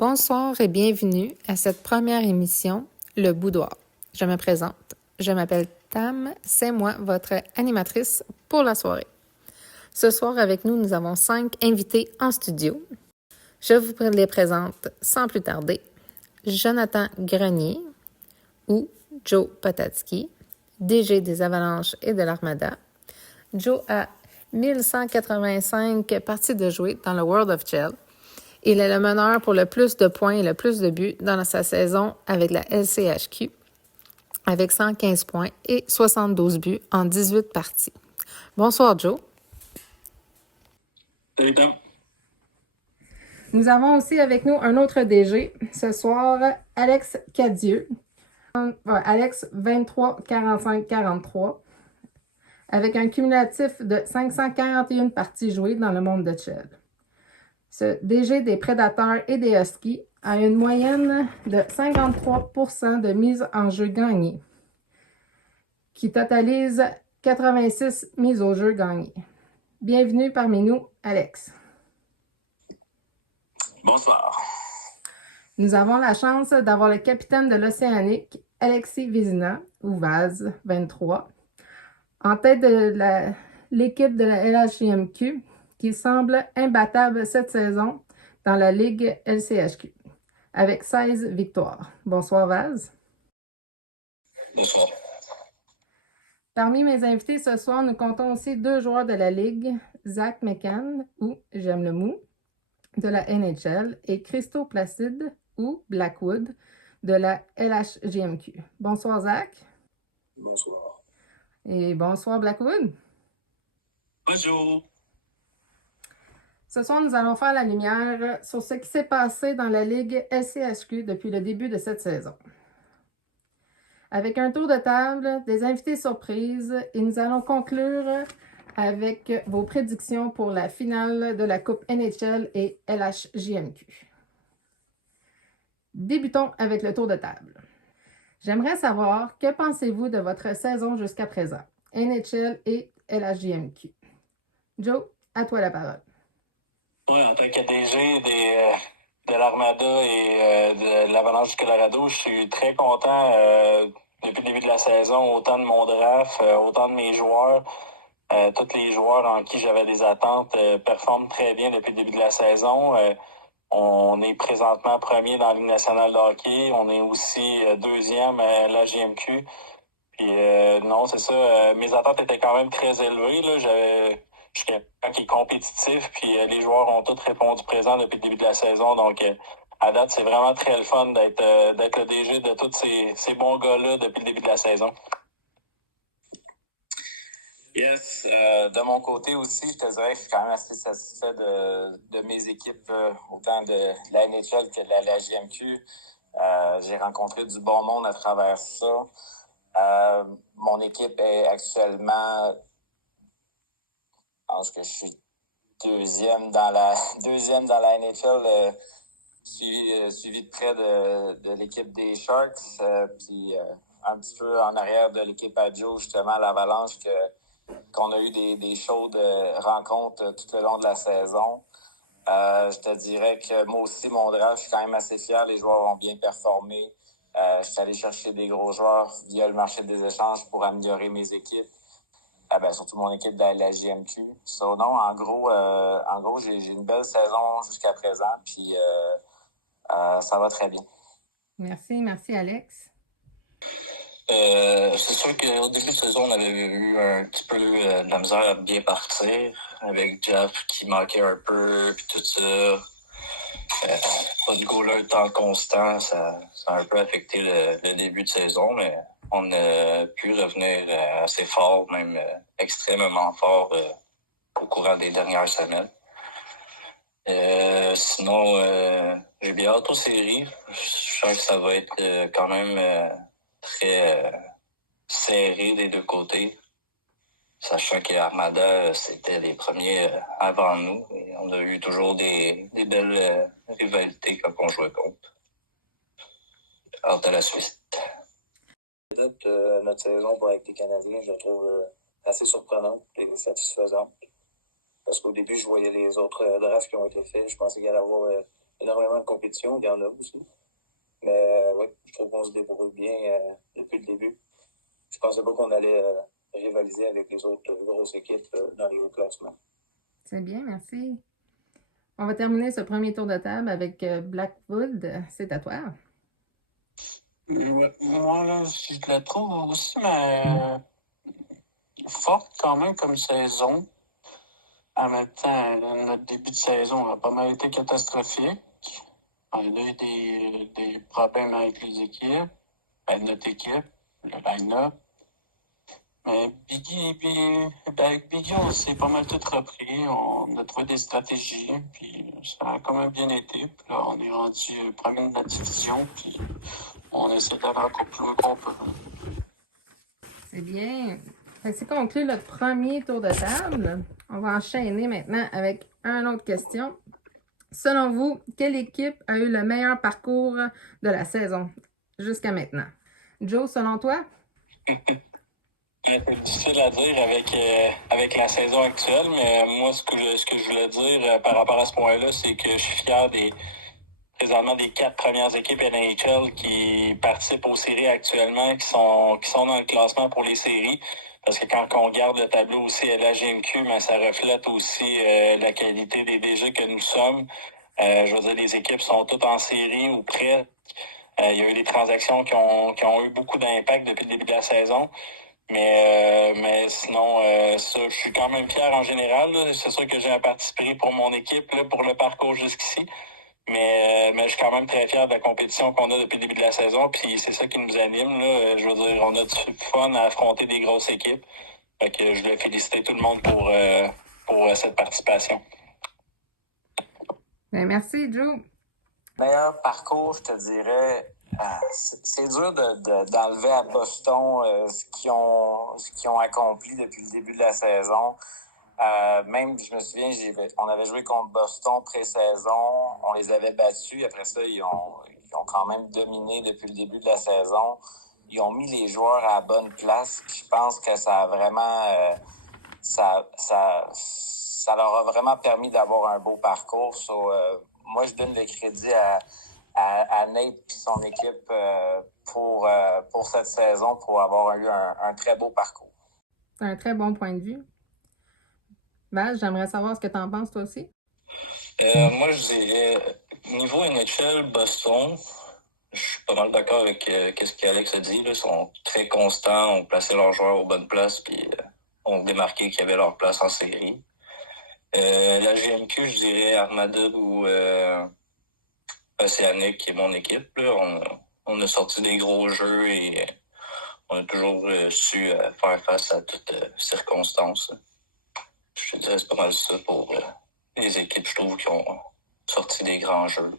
Bonsoir et bienvenue à cette première émission, Le Boudoir. Je me présente. Je m'appelle Tam, c'est moi, votre animatrice pour la soirée. Ce soir, avec nous, nous avons 5 invités en studio. Je vous les présente sans plus tarder. Jonathan Grenier ou Joe Patatsky, DG des Avalanches et de l'Armada. Joe a 1185 parties de jouer dans le World of Chell. Il est le meneur pour le plus de points et le plus de buts dans sa saison avec la LCHQ, avec 115 points et 72 buts en 18 parties. Bonsoir, Joe. Salut, Tom. Nous avons aussi avec nous un autre DG ce soir, Alex Cadieux. Alex, 23, 45, 43, avec un cumulatif de 541 parties jouées dans le monde de Chell. Ce DG des Prédateurs et des Huskies a une moyenne de 53% de mise en jeu gagnée, qui totalise 86 mises au jeu gagnées. Bienvenue parmi nous, Alex. Bonsoir. Nous avons la chance d'avoir le capitaine de l'Océanique, Alexis Vézina, ou Vaz, 23, en tête de l'équipe de la LHJMQ, qui semble imbattable cette saison dans la Ligue LCHQ, avec 16 victoires. Bonsoir, Vaz. Bonsoir. Parmi mes invités ce soir, nous comptons aussi 2 joueurs de la Ligue, Zach McCann, ou J'aime le mou, de la NHL, et Christo Placide, ou Blackwood, de la LHJMQ. Bonsoir, Zach. Bonsoir. Et bonsoir, Blackwood. Bonjour. Ce soir, nous allons faire la lumière sur ce qui s'est passé dans la Ligue LCHQ depuis le début de cette saison. Avec un tour de table, des invités surprises, et nous allons conclure avec vos prédictions pour la finale de la Coupe NHL et LHJMQ. Débutons avec le tour de table. J'aimerais savoir, que pensez-vous de votre saison jusqu'à présent, NHL et LHJMQ? Joe, à toi la parole. Oui, en tant que DG de l'Armada et de l'Avalanche du Colorado, je suis très content depuis le début de la saison, autant de mon draft, autant de mes joueurs. Tous les joueurs en qui j'avais des attentes performent très bien depuis le début de la saison. On est présentement premier dans la Ligue nationale de hockey. On est aussi deuxième à la GMQ. Puis non, c'est ça. Mes attentes étaient quand même très élevées. Là. Je suis quelqu'un qui est compétitif. Puis les joueurs ont tous répondu présent depuis le début de la saison. Donc à date, c'est vraiment très le fun d'être le DG de tous ces bons gars-là depuis le début de la saison. Yes, de mon côté aussi, je te dirais que je suis quand même assez satisfait de mes équipes, autant de la NHL que de la GMQ. J'ai rencontré du bon monde à travers ça. Mon équipe est actuellement, je pense que je suis deuxième dans la NHL, suivi de près de l'équipe des Sharks, puis un petit peu en arrière de l'équipe à Joe, justement, l'Avalanche, qu'on a eu des chaudes rencontres tout le long de la saison. Je te dirais que moi aussi, mon draft, je suis quand même assez fier. Les joueurs ont bien performé. Je suis allé chercher des gros joueurs via le marché des échanges pour améliorer mes équipes. Surtout mon équipe de la GMQ. So, non, en gros, j'ai une belle saison jusqu'à présent. Puis ça va très bien. Merci Alex. C'est sûr qu'au début de saison, on avait eu un petit peu de la misère à bien partir, avec Jeff qui manquait un peu, puis tout ça. Pas de goaler de temps constant, ça a un peu affecté le début de saison, mais on a pu revenir assez fort, même extrêmement fort au courant des dernières semaines. Sinon, j'ai bien hâte aux séries. Je sens que ça va être quand même très serré des deux côtés. Sachant que Armada, c'était les premiers avant nous. Et on a eu toujours des belles rivalités quand on jouait contre. Hâte à la suite. Notre saison pour avec les Canadiens, je la trouve assez surprenante et satisfaisante. Parce qu'au début, je voyais les autres drafts qui ont été faits. Je pensais qu'il allait y avoir énormément de compétition, il y en a aussi. Mais oui, je trouve qu'on se débrouille bien depuis le début. Je pensais pas qu'on allait rivaliser avec les autres grosses équipes dans les hauts classements. C'est bien, merci. On va terminer ce premier tour de table avec Blackwood. C'est à toi. Ouais, moi, là, je la trouve aussi, mais forte quand même comme saison. En même temps, notre début de saison a pas mal été catastrophique. On a eu des problèmes avec les équipes, notre équipe, le line-up. Mais avec Biggie, on s'est pas mal tout repris. On a trouvé des stratégies, puis ça a quand même bien été. Puis là, on est rendu premier de la division, puis on essaie d'aller encore plus loin qu'on peut. C'est bien. C'est conclu le premier tour de table. On va enchaîner maintenant avec une autre question. Selon vous, quelle équipe a eu le meilleur parcours de la saison jusqu'à maintenant? Joe, selon toi? C'est difficile à dire avec la saison actuelle, mais moi, ce que je voulais dire par rapport à ce point-là, c'est que je suis fier présentement des 4 premières équipes NHL qui participent aux séries actuellement, qui sont dans le classement pour les séries. Parce que quand on regarde le tableau aussi à la GMQ, mais ça reflète aussi la qualité des DG que nous sommes. Je veux dire, les équipes sont toutes en série ou prêtes. Il y a eu des transactions qui ont eu beaucoup d'impact depuis le début de la saison. Mais sinon, ça, je suis quand même fier en général. Là. C'est sûr que j'ai un parti pris pour mon équipe, là, pour le parcours jusqu'ici. Mais je suis quand même très fier de la compétition qu'on a depuis le début de la saison. Puis c'est ça qui nous anime. Là. Je veux dire, on a du fun à affronter des grosses équipes. Fait que je voulais féliciter tout le monde pour cette participation. Bien, merci, Joe. Meilleur parcours, je te dirais, c'est dur d'enlever à Boston ce qu'ils ont accompli depuis le début de la saison. Même, je me souviens, on avait joué contre Boston pré-saison, on les avait battus. Après ça, ils ont quand même dominé depuis le début de la saison. Ils ont mis les joueurs à la bonne place. Je pense que ça a vraiment... ça leur a vraiment permis d'avoir un beau parcours. Moi, je donne le crédit à Nate et son équipe pour cette saison, pour avoir eu un très beau parcours. C'est un très bon point de vue. Val, j'aimerais savoir ce que tu en penses, toi aussi. Moi, je dirais, niveau NHL, Boston, je suis pas mal d'accord avec ce qu'Alex a dit. Là. Ils sont très constants, ont placé leurs joueurs aux bonnes places, puis ont démarqué qu'ils avaient leur place en série. La GMQ, je dirais Armada ou Océanique, qui est mon équipe. Là. On a sorti des gros jeux et on a toujours su faire face à toutes circonstances. Je te dirais c'est pas mal ça pour les équipes, je trouve, qui ont sorti des grands jeux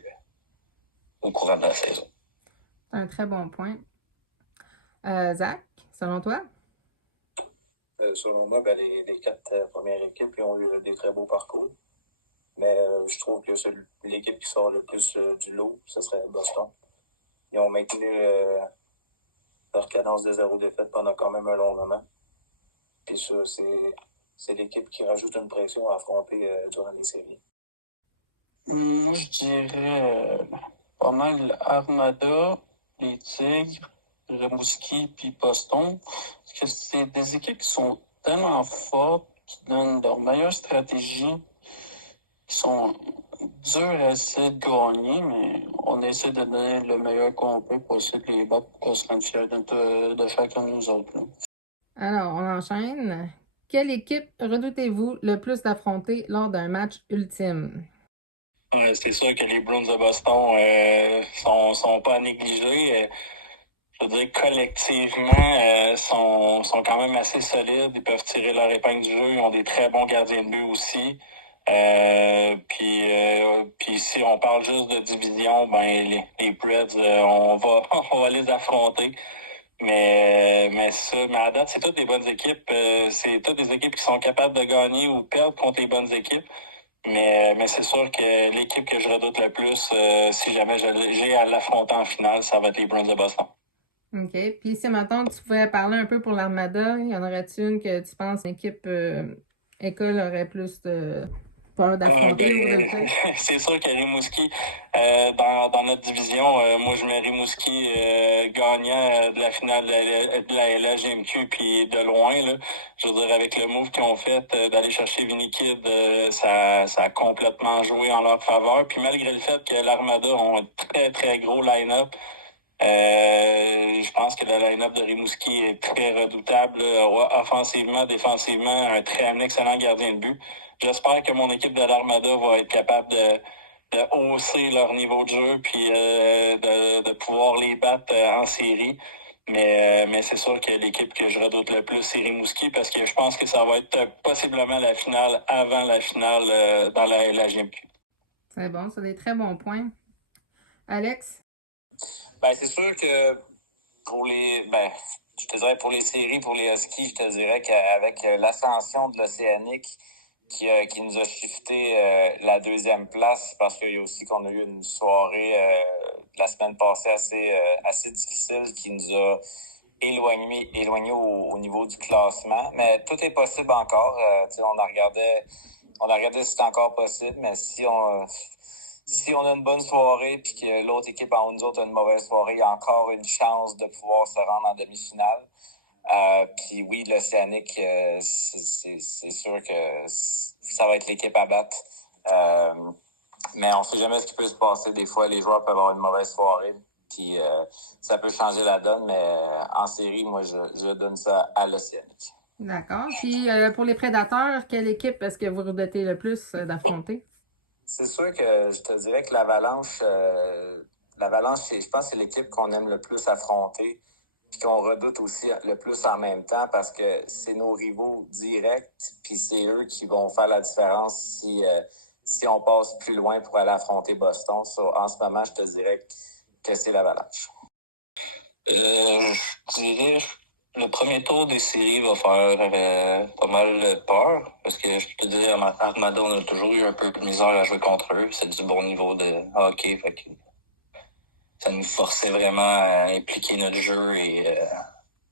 au courant de la saison. C'est un très bon point. Zach, selon toi? Selon moi, les 4 premières équipes ils ont eu des très beaux parcours. Mais je trouve que l'équipe qui sort le plus du lot, ce serait Boston. Ils ont maintenu leur cadence de 0 défaite pendant quand même un long moment. Puis ça, c'est l'équipe qui rajoute une pression à affronter durant les séries. Moi, je dirais pas mal Armada, les Tigres, Rimouski puis Boston. Parce que c'est des équipes qui sont tellement fortes, qui donnent leur meilleure stratégie, qui sont dures à essayer de gagner, mais on essaie de donner le meilleur qu'on peut pour essayer de les battre pour qu'on se rende fiers de chacun de nous autres. Là. Alors, on enchaîne. Quelle équipe redoutez-vous le plus d'affronter lors d'un match ultime? Ouais, c'est sûr que les Bruins de Boston sont pas à négliger. Je veux dire, collectivement, sont quand même assez solides. Ils peuvent tirer leur épingle du jeu. Ils ont des très bons gardiens de but aussi. Puis si on parle juste de division, ben les Preds, on va les affronter. Mais à date, c'est toutes des bonnes équipes. C'est toutes des équipes qui sont capables de gagner ou perdre contre les bonnes équipes. Mais c'est sûr que l'équipe que je redoute le plus, si jamais j'ai à l'affronter en finale, ça va être les Bruins de Boston. OK. Puis si maintenant tu pouvais parler un peu pour l'Armada, y en aurait-tu une que tu penses l'équipe école aurait plus peur d'affronter au Ben, résultat? c'est sûr que Rimouski, dans notre division, moi je mets Rimouski gagnant de la finale de la LHGMQ, puis de loin, là, je veux dire, avec le move qu'ils ont fait d'aller chercher Vinny Kid, ça a complètement joué en leur faveur. Puis malgré le fait que l'Armada ont un très très gros line-up, je pense que le line-up de Rimouski est très redoutable, là, offensivement, défensivement, un excellent gardien de but. J'espère que mon équipe de l'Armada va être capable de hausser leur niveau de jeu puis de pouvoir les battre en série. Mais c'est sûr que l'équipe que je redoute le plus, c'est Rimouski parce que je pense que ça va être possiblement la finale avant la finale dans la GMQ. C'est bon, c'est des très bons points. Alex? Ben, c'est sûr que je te dirais pour les séries, pour les Huskies, je te dirais qu'avec l'ascension de l'Océanique qui nous a shifté la deuxième place, parce qu'il y a aussi qu'on a eu une soirée la semaine passée assez difficile qui nous a éloigné au niveau du classement. Mais tout est possible encore. On a regardé si c'est encore possible, mais si on a une bonne soirée puis que l'autre équipe en haut de nous autres a une mauvaise soirée, il y a encore une chance de pouvoir se rendre en demi-finale. Puis oui, l'Océanique, c'est sûr que ça va être l'équipe à battre. Mais on ne sait jamais ce qui peut se passer. Des fois, les joueurs peuvent avoir une mauvaise soirée. Puis ça peut changer la donne. Mais en série, moi, je donne ça à l'Océanique. D'accord. Puis pour les Prédateurs, quelle équipe est-ce que vous redoutez le plus d'affronter? C'est sûr que je te dirais que l'Avalanche, je pense que c'est l'équipe qu'on aime le plus affronter. Puis qu'on redoute aussi le plus en même temps parce que c'est nos rivaux directs, puis c'est eux qui vont faire la différence si on passe plus loin pour aller affronter Boston. En ce moment, je te dirais que c'est l'Avalanche. Je dirais le premier tour des séries va faire pas mal peur parce que je te dirais, Armada, on a toujours eu un peu de misère à jouer contre eux. C'est du bon niveau de hockey, fait que ça nous forçait vraiment à impliquer notre jeu et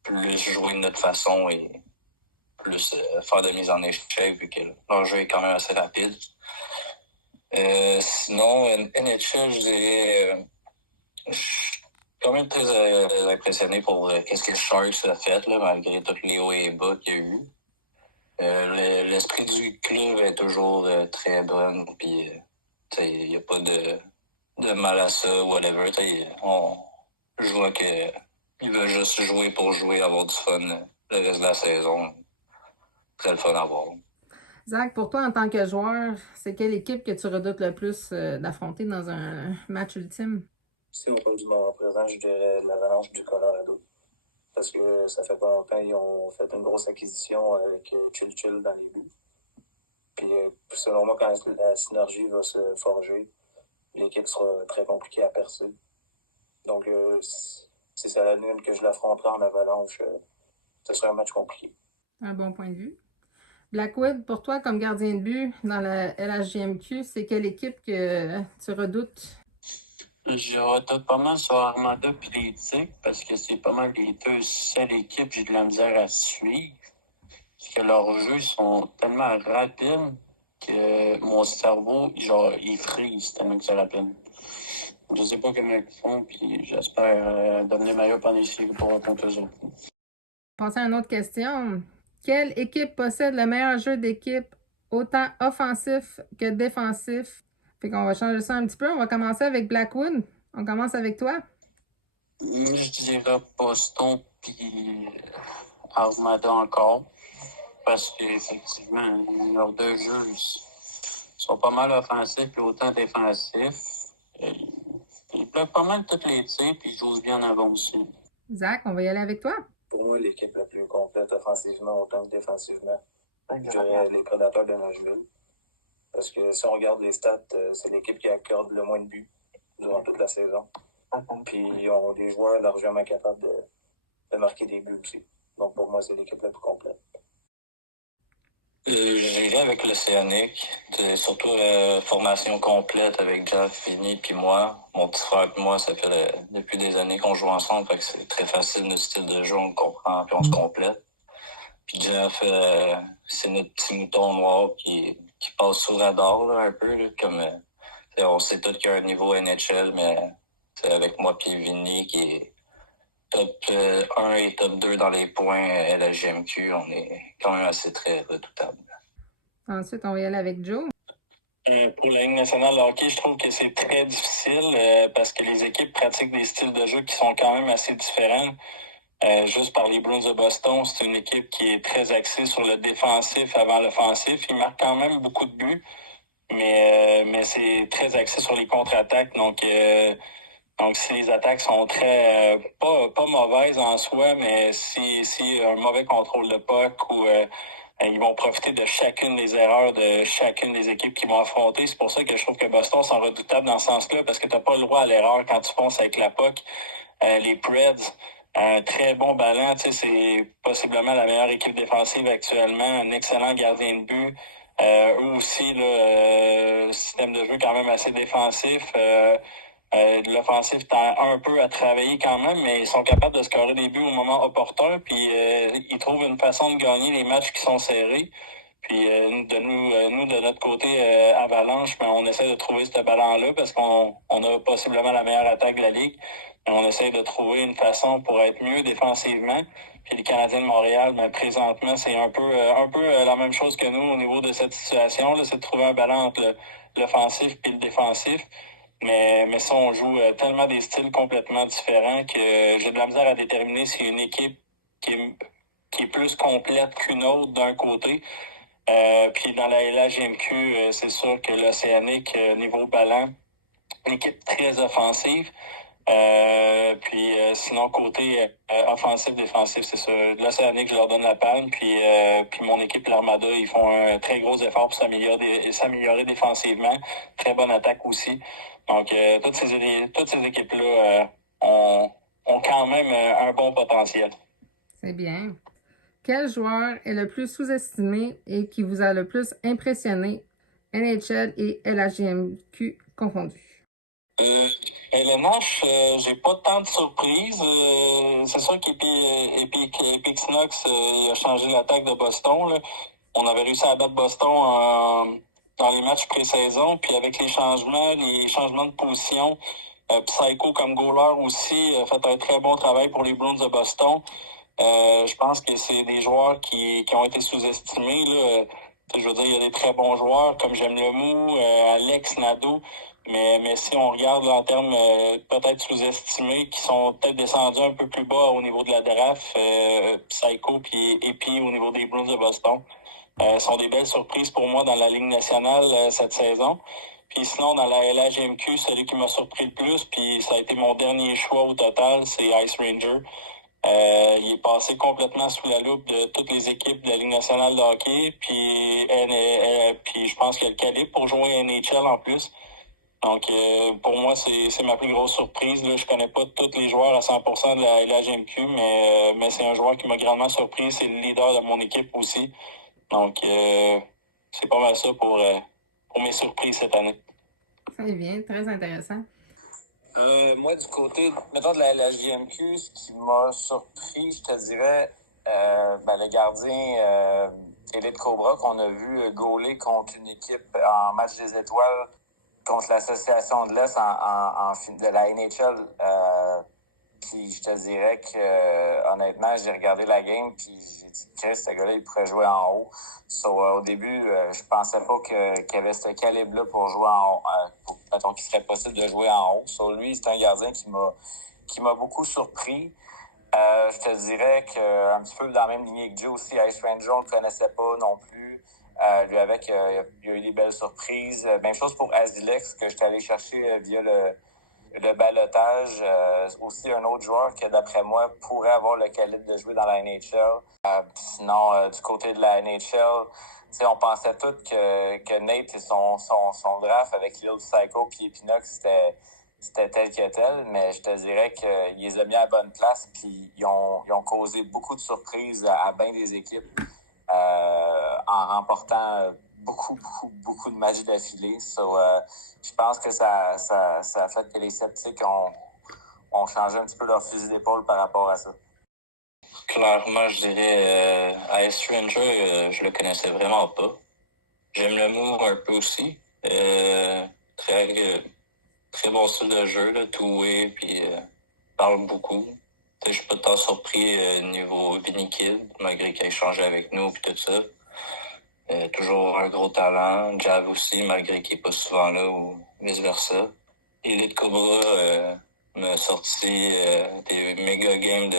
plus jouer de notre façon et plus faire de mise en échec vu que leur jeu est quand même assez rapide. Sinon, NHL, je dirais, je suis quand même très impressionné pour qu'est-ce que Sharks a fait, là, malgré tous les hauts et bas qu'il y a eu. L'esprit du club est toujours très bon, puis il n'y a pas de mal à ça, whatever. Je vois qu'ils veulent juste jouer pour jouer, avoir du fun le reste de la saison. Très le fun à voir. Zach, pour toi, en tant que joueur, c'est quelle équipe que tu redoutes le plus d'affronter dans un match ultime? Si au cas du moment présent, je dirais l'Avalanche du Colorado. Parce que ça fait pas longtemps qu'ils ont fait une grosse acquisition avec Chul dans les buts. Puis selon moi, quand la synergie va se forger, l'équipe sera très compliquée à percer. Donc si ça l'anime que je l'affronterai en Avalanche, ce serait un match compliqué. Un bon point de vue. Blackwood, pour toi, comme gardien de but dans la LHJMQ, c'est quelle équipe que tu redoutes? Je redoute pas mal sur Armada puis les Tigres parce que c'est pas mal les deux seules équipes que j'ai de la misère à suivre. Parce que leurs jeux sont tellement rapides que mon cerveau, genre, il frise tellement que c'est rapide. Je sais pas comment ils font, puis j'espère devenir meilleur pendant les séries pour rencontrer eux autres. Passer à une autre question. Quelle équipe possède le meilleur jeu d'équipe, autant offensif que défensif? Fait qu'on va changer ça un petit peu. On va commencer avec Blackwood. On commence avec toi. Je dirais Boston puis Armada encore. Parce qu'effectivement, leurs deux jeux sont pas mal offensifs et autant défensifs. Ils bloquent pas mal toutes les tirs puis ils jouent bien en avant aussi. Zach, on va y aller avec toi. Pour moi, l'équipe la plus complète offensivement autant que défensivement, je dirais les Prédateurs de Nashville. Parce que si on regarde les stats, c'est l'équipe qui accorde le moins de buts durant toute la saison. Puis ils ont des joueurs largement capables de marquer des buts aussi. Donc pour moi, c'est l'équipe la plus complète. J'irai avec l'Océanique, surtout formation complète avec Jeff, Vinny puis moi. Mon petit frère et moi, ça fait depuis des années qu'on joue ensemble, fait que c'est très facile notre style de jeu, on le comprend puis on se complète. Puis Jeff, c'est notre petit mouton noir, puis qui passent sous le radar là, un peu. Là, comme on sait tous qu'il y a un niveau NHL, mais avec moi puis Vinny qui est top 1 et top 2 dans les points à la GMQ, on est quand même assez très redoutable. Ensuite, on va y aller avec Joe. Pour la Ligue nationale de hockey, je trouve que c'est très difficile parce que les équipes pratiquent des styles de jeu qui sont quand même assez différents. Juste par les Bruins de Boston, c'est une équipe qui est très axée sur le défensif avant l'offensif. Ils marquent quand même beaucoup de buts, mais c'est très axé sur les contre-attaques. Donc si les attaques sont très pas mauvaises en soi, mais si un mauvais contrôle de puck ou ils vont profiter de chacune des erreurs de chacune des équipes qu'ils vont affronter. C'est pour ça que je trouve que Boston sont redoutables dans ce sens-là, parce que tu n'as pas le droit à l'erreur quand tu fonces avec la puck. Les Preds, un très bon ballon, tu sais, c'est possiblement la meilleure équipe défensive actuellement, un excellent gardien de but. Eux aussi, là, système de jeu quand même assez défensif. L'offensive tend un peu à travailler quand même, mais ils sont capables de scorer des buts au moment opportun, puis ils trouvent une façon de gagner les matchs qui sont serrés. Puis nous, de notre côté, Avalanche, on essaie de trouver ce ballon-là parce qu'on a possiblement la meilleure attaque de la Ligue. Mais on essaie de trouver une façon pour être mieux défensivement. Puis les Canadiens de Montréal, présentement, c'est un peu la même chose que nous au niveau de cette situation. Là, c'est de trouver un ballon entre l'offensif et le défensif. Mais ça, on joue tellement des styles complètement différents que j'ai de la misère à déterminer s'il y a une équipe qui est plus complète qu'une autre d'un côté. Puis dans la LHGMQ, c'est sûr que l'Océanique, niveau ballon, une équipe très offensive. Sinon, côté offensif-défensif, c'est ça. L'Océanique, je leur donne la palme. Puis mon équipe, l'Armada, ils font un très gros effort pour s'améliorer défensivement. Très bonne attaque aussi. Donc, toutes ces équipes-là ont quand même un bon potentiel. C'est bien. Quel joueur est le plus sous-estimé et qui vous a le plus impressionné, NHL et LHJMQ confondus? LNH, j'ai pas tant de surprises. C'est sûr qu'Epic Knox a changé l'attaque de Boston. Là. On avait réussi à battre Boston dans les matchs pré-saison, puis avec les changements de position, Psycho comme goaler aussi a fait un très bon travail pour les Bruins de Boston. Je pense que c'est des joueurs qui ont été sous-estimés. Là. Je veux dire, il y a des très bons joueurs comme J'aime le mou, Alex Nadeau. Mais si on regarde là, en termes peut-être sous-estimés, qui sont peut-être descendus un peu plus bas au niveau de la draft, Psycho puis Epi au niveau des Bruins de Boston, sont des belles surprises pour moi dans la Ligue nationale cette saison. Puis sinon, dans la LHGMQ, celui qui m'a surpris le plus, puis ça a été mon dernier choix au total, c'est Ice Ranger. Il est passé complètement sous la loupe de toutes les équipes de la Ligue nationale de hockey, puis je pense qu'il a le calibre pour jouer NHL en plus. Donc, pour moi, c'est ma plus grosse surprise. Là. Je connais pas tous les joueurs à 100% de la LHGMQ, mais c'est un joueur qui m'a grandement surpris. C'est le leader de mon équipe aussi. Donc, c'est pas mal ça pour mes surprises cette année. Très bien, très intéressant. Moi, du côté, mettons, de la LHJMQ, ce qui m'a surpris, je te dirais, le gardien Elite Cobra qu'on a vu gauler contre une équipe en match des étoiles contre l'Association de l'Est de la NHL. Puis je te dirais que honnêtement, j'ai regardé la game puis j'ai dit que ce gars-là, il pourrait jouer en haut. Au début, je pensais pas qu'il y avait ce calibre-là pour jouer en haut, mettons qu'il serait possible de jouer en haut. Lui, c'est un gardien qui m'a beaucoup surpris. Je te dirais qu'un petit peu dans la même lignée que Joe aussi, Ice Ranger, on ne le connaissait pas non plus. Lui avec, il y a eu des belles surprises. Même chose pour Azilex, que j'étais allé chercher via le balotage. Aussi un autre joueur que, d'après moi, pourrait avoir le calibre de jouer dans la NHL. Sinon, du côté de la NHL, on pensait tous que Nate et son draft avec Lil Psycho et Epinox, c'était tel que tel, mais je te dirais qu'ils les ont mis à la bonne place puis ils ont causé beaucoup de surprises à bien des équipes en remportant beaucoup de matchs d'affilée. Je pense que ça a fait que les sceptiques ont changé un petit peu leur fusil d'épaule par rapport à ça. Clairement, je dirais Ice Ranger, je le connaissais vraiment pas. J'aime le move un peu aussi. Très, très bon style de jeu, là, two-way, puis parle beaucoup. Je suis pas tant surpris niveau Vinny Kid, malgré qu'il ait changé avec nous puis tout ça. Toujours un gros talent. Jav aussi, malgré qu'il est pas souvent là ou vice-versa. Elite Cobra m'a sorti des méga games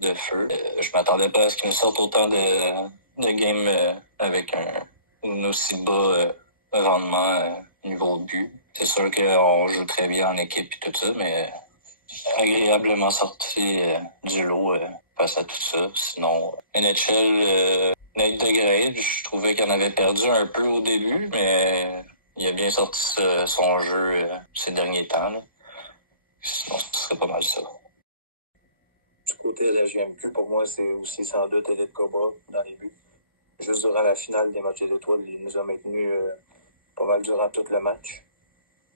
de feu. Je m'attendais pas à ce qu'il me sorte autant de games avec un aussi bas rendement niveau de but. C'est sûr qu'on joue très bien en équipe et tout ça, mais agréablement sorti du lot face à tout ça. Sinon, NHL, Nate DeGray, je trouvais qu'il en avait perdu un peu au début, mais il a bien sorti son jeu ces derniers temps. Là. Sinon, ce serait pas mal ça. Du côté de la GMQ, pour moi, c'est aussi sans doute Elite Cobra dans les buts. Juste durant la finale des matchs d'étoiles, il nous a maintenus pas mal durant tout le match.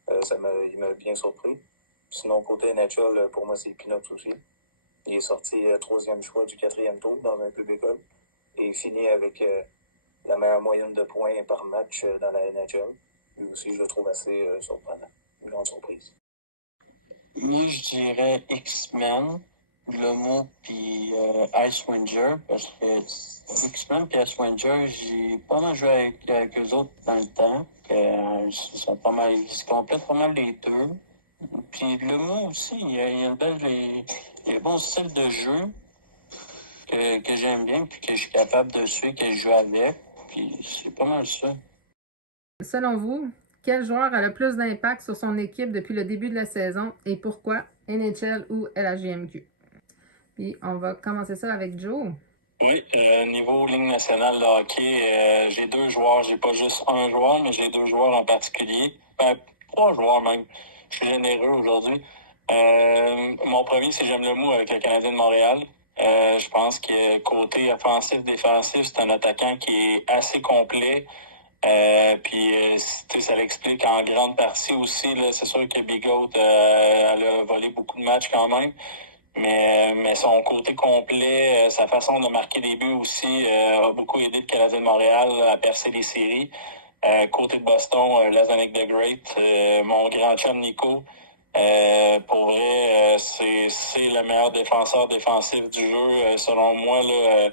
Il m'a bien surpris. Sinon, côté NHL, pour moi, c'est Pinox aussi. Il est sorti troisième choix du quatrième tour dans un pub école et il finit avec la meilleure moyenne de points par match dans la NHL. Lui aussi, je le trouve assez surprenant. Une grande surprise. Moi, je dirais X-Men, Glomo puis Icewinger, parce que X-Men puis Icewinger, j'ai pas mal joué avec eux autres dans le temps. Ils sont pas mal, ils se complètent pas mal les deux. Puis Glomo aussi, il a un bon style de jeu que j'aime bien puis que je suis capable de suivre, que je joue avec. Puis c'est pas mal ça. Selon vous, quel joueur a le plus d'impact sur son équipe depuis le début de la saison et pourquoi? NHL ou LHJMQ? Puis on va commencer ça avec Joe. Oui, niveau Ligue nationale de hockey, j'ai deux joueurs. J'ai pas juste un joueur, mais j'ai deux joueurs en particulier. Trois joueurs même. Je suis généreux aujourd'hui. Mon premier, c'est J'aime le mot avec le Canadien de Montréal. Je pense que côté offensif-défensif, c'est un attaquant qui est assez complet. Puis ça l'explique en grande partie aussi. Là, c'est sûr que Bigot elle a volé beaucoup de matchs quand même. Mais son côté complet, sa façon de marquer des buts aussi a beaucoup aidé le Canadien de Montréal à percer les séries. Côté de Boston, Lazanik the Great, mon grand chum Nico. Pour vrai, c'est le meilleur défenseur défensif du jeu. Selon moi, là,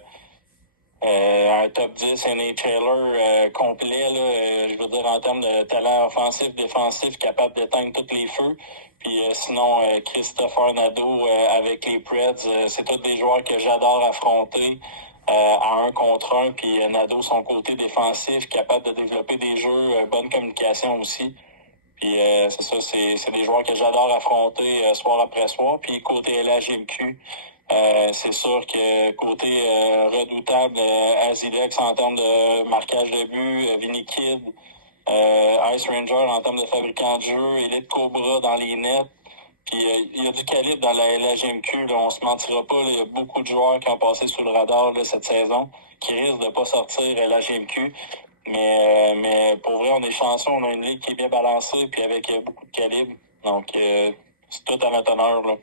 un top 10 NHLer complet, là, je veux dire en termes de talent offensif, défensif, capable d'éteindre tous les feux. Puis sinon, Christopher Nadeau avec les Preds, c'est tous des joueurs que j'adore affronter à un contre un. Puis Nadeau, son côté défensif, capable de développer des jeux, bonne communication aussi. Puis c'est ça, c'est des joueurs que j'adore affronter soir après soir. Puis côté LHGMQ, c'est sûr que côté redoutable, Azilex en termes de marquage de but, Vinny Kid, Ice Ranger en termes de fabricant de jeu, Elite Cobra dans les nets. Puis il y a du calibre dans la LHGMQ, là, on se mentira pas. Il y a beaucoup de joueurs qui ont passé sous le radar là, cette saison, qui risquent de pas sortir LHGMQ. Mais pour vrai, on est chanceux, on a une ligue qui est bien balancée puis avec beaucoup de calibre. Donc c'est tout à notre honneur, là.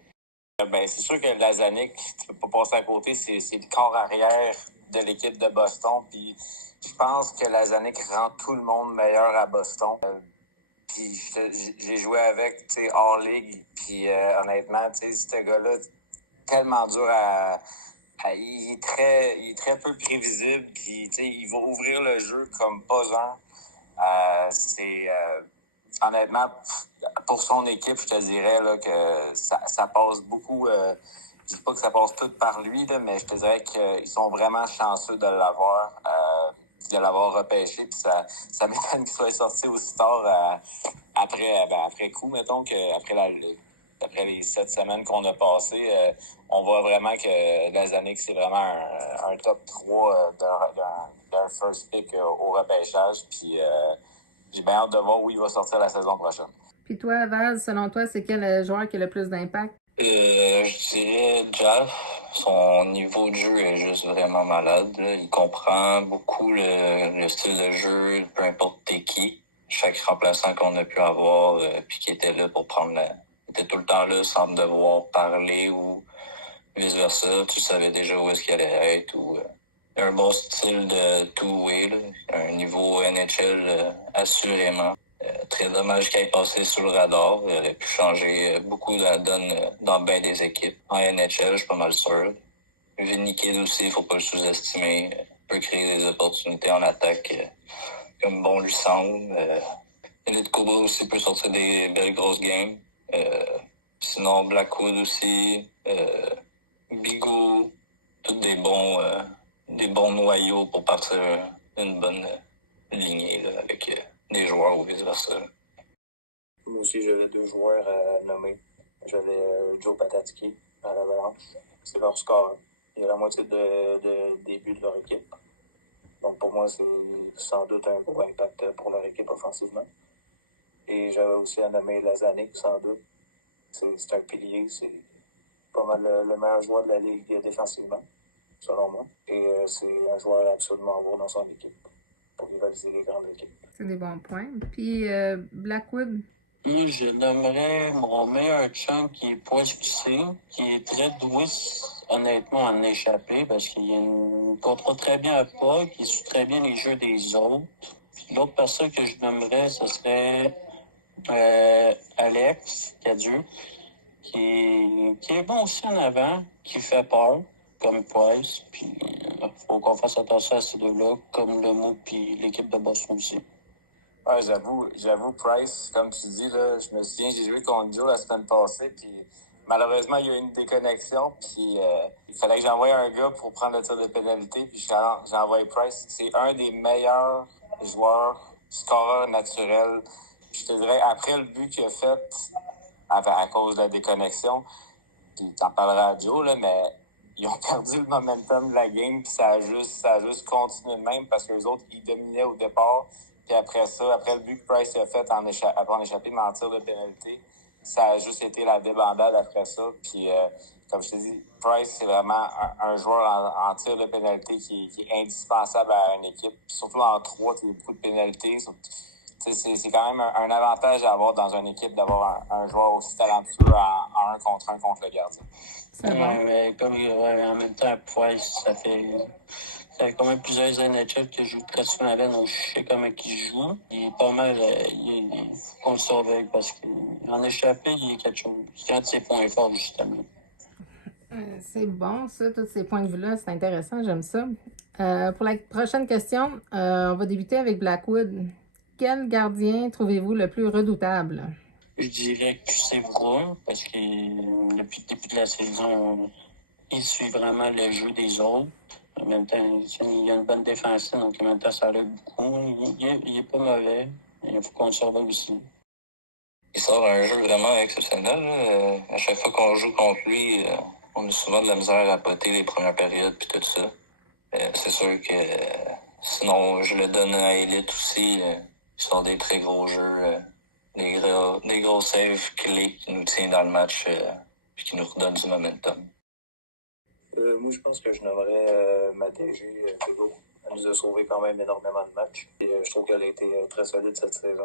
Ben, c'est sûr que Lazanik, tu peux pas passer à côté, c'est le corps arrière de l'équipe de Boston. Puis je pense que Lazanik rend tout le monde meilleur à Boston. Puis j'ai joué avec, tu sais, hors ligue. Puis honnêtement, tu sais, ce gars-là, tellement dur il est très peu prévisible. Puis tu sais, il va ouvrir le jeu comme pas un. Honnêtement, pour son équipe, je te dirais là, que ça passe beaucoup. Je dis pas que ça passe tout par lui, là, mais je te dirais qu'ils sont vraiment chanceux de l'avoir repêché. Puis ça m'étonne qu'il soit sorti aussi tard après coup, mettons, après les 7 semaines qu'on a passées. On voit vraiment que Lazanik, c'est vraiment un top 3 d'un first pick au repêchage. Puis j'ai bien hâte de voir où il va sortir la saison prochaine. Puis toi, Val, selon toi, c'est quel joueur qui a le plus d'impact? Je dirais Jaff. Son niveau de jeu est juste vraiment malade. Là. Il comprend beaucoup le style de jeu, peu importe t'es qui. Chaque remplaçant qu'on a pu avoir, puis qui était là pour prendre il était tout le temps là sans devoir parler ou vice-versa. Tu savais déjà où est-ce qu'il allait être ou Il a un bon style de two-way, là. Un niveau NHL assurément. Très dommage qu'il ait passé sous le radar. Il aurait pu changer beaucoup la donne dans bien des équipes. En NHL, je suis pas mal sûr. Vinny Kidd aussi, il faut pas le sous-estimer. Il peut créer des opportunités en attaque comme bon lui semble. Elite Cobra aussi peut sortir des belles grosses games. Sinon, Blackwood aussi. Bigot. Tous des bons noyaux pour partir une bonne lignée là, avec des joueurs ou vice-versa. Moi aussi, j'avais 2 joueurs à nommer. J'avais Joe Patatski à l'Avalanche. C'est leur score. Il y a la moitié de début de leur équipe. Donc pour moi, c'est sans doute un gros impact pour leur équipe offensivement. Et j'avais aussi à nommer Lazanik, sans doute. C'est un pilier, c'est pas mal le meilleur joueur de la Ligue défensivement, selon moi. Et c'est un joueur absolument beau dans son équipe pour rivaliser les grandes équipes. C'est des bons points. Puis Blackwood. Moi, je nommerais mon meilleur chum qui est Poisquissé, qui est très doué, honnêtement, en échappé, parce qu'il contrôle très bien à pas, il suit très bien les jeux des autres. Puis l'autre personne que je nommerais, ce serait Alex Cadieux, qui est bon aussi en avant, qui fait peur, comme Price. Puis faut qu'on fasse attention à ces deux-là, comme le mot puis l'équipe de Boston aussi. Ouais, j'avoue, Price, comme tu dis, là, je me souviens, j'ai joué contre Joe la semaine passée, puis malheureusement, il y a eu une déconnexion, puis il fallait que j'envoie un gars pour prendre le tir de pénalité, puis j'ai envoyé Price. C'est un des meilleurs joueurs, scoreur naturel. Je te dirais, après le but qu'il a fait, à cause de la déconnexion, puis t'en parleras à Joe, là, mais ils ont perdu le momentum de la game, puis ça a juste continué de même, parce que les autres, ils dominaient au départ. Puis après ça, après le but que Price a fait en échappé, mais en tir de pénalité, ça a juste été la débandade après ça. Puis, comme je te dis, Price, c'est vraiment un joueur en tir de pénalité qui est indispensable à une équipe. Puis surtout en 3, tu as beaucoup de pénalités. C'est quand même un avantage à avoir dans une équipe d'avoir un joueur aussi talentueux en 1 contre 1 contre le gardien. C'est bon. Mais comme en même temps, Price, ça fait quand même plusieurs NHL que je joue très souvent avec, donc je sais comment il joue. Il est pas mal, il faut qu'on le surveille parce qu'en échappé, il est quelque chose. C'est un de ses points forts, justement. C'est bon, ça, tous ces points de vue-là, c'est intéressant, j'aime ça. Pour la prochaine question, on va débuter avec Blackwood. Quel gardien trouvez-vous le plus redoutable? Je dirais que c'est Brown, parce que depuis le début de la saison, il suit vraiment le jeu des autres. En même temps, il a une bonne défensive, donc en même temps, ça l'aide beaucoup. Il est pas mauvais. Il faut qu'on le surveille aussi. Il sort un jeu vraiment exceptionnel. Là. À chaque fois qu'on joue contre lui, on a souvent de la misère à botter les premières périodes puis tout ça. C'est sûr que sinon, je le donne à Elite aussi. Il sort des très gros jeux, des gros saves clés qui nous tiennent dans le match puis qui nous redonnent du momentum. Moi, je pense que je nommerais ma DG Hugo. Elle nous a sauvé quand même énormément de matchs. Et, je trouve qu'elle a été très solide cette saison.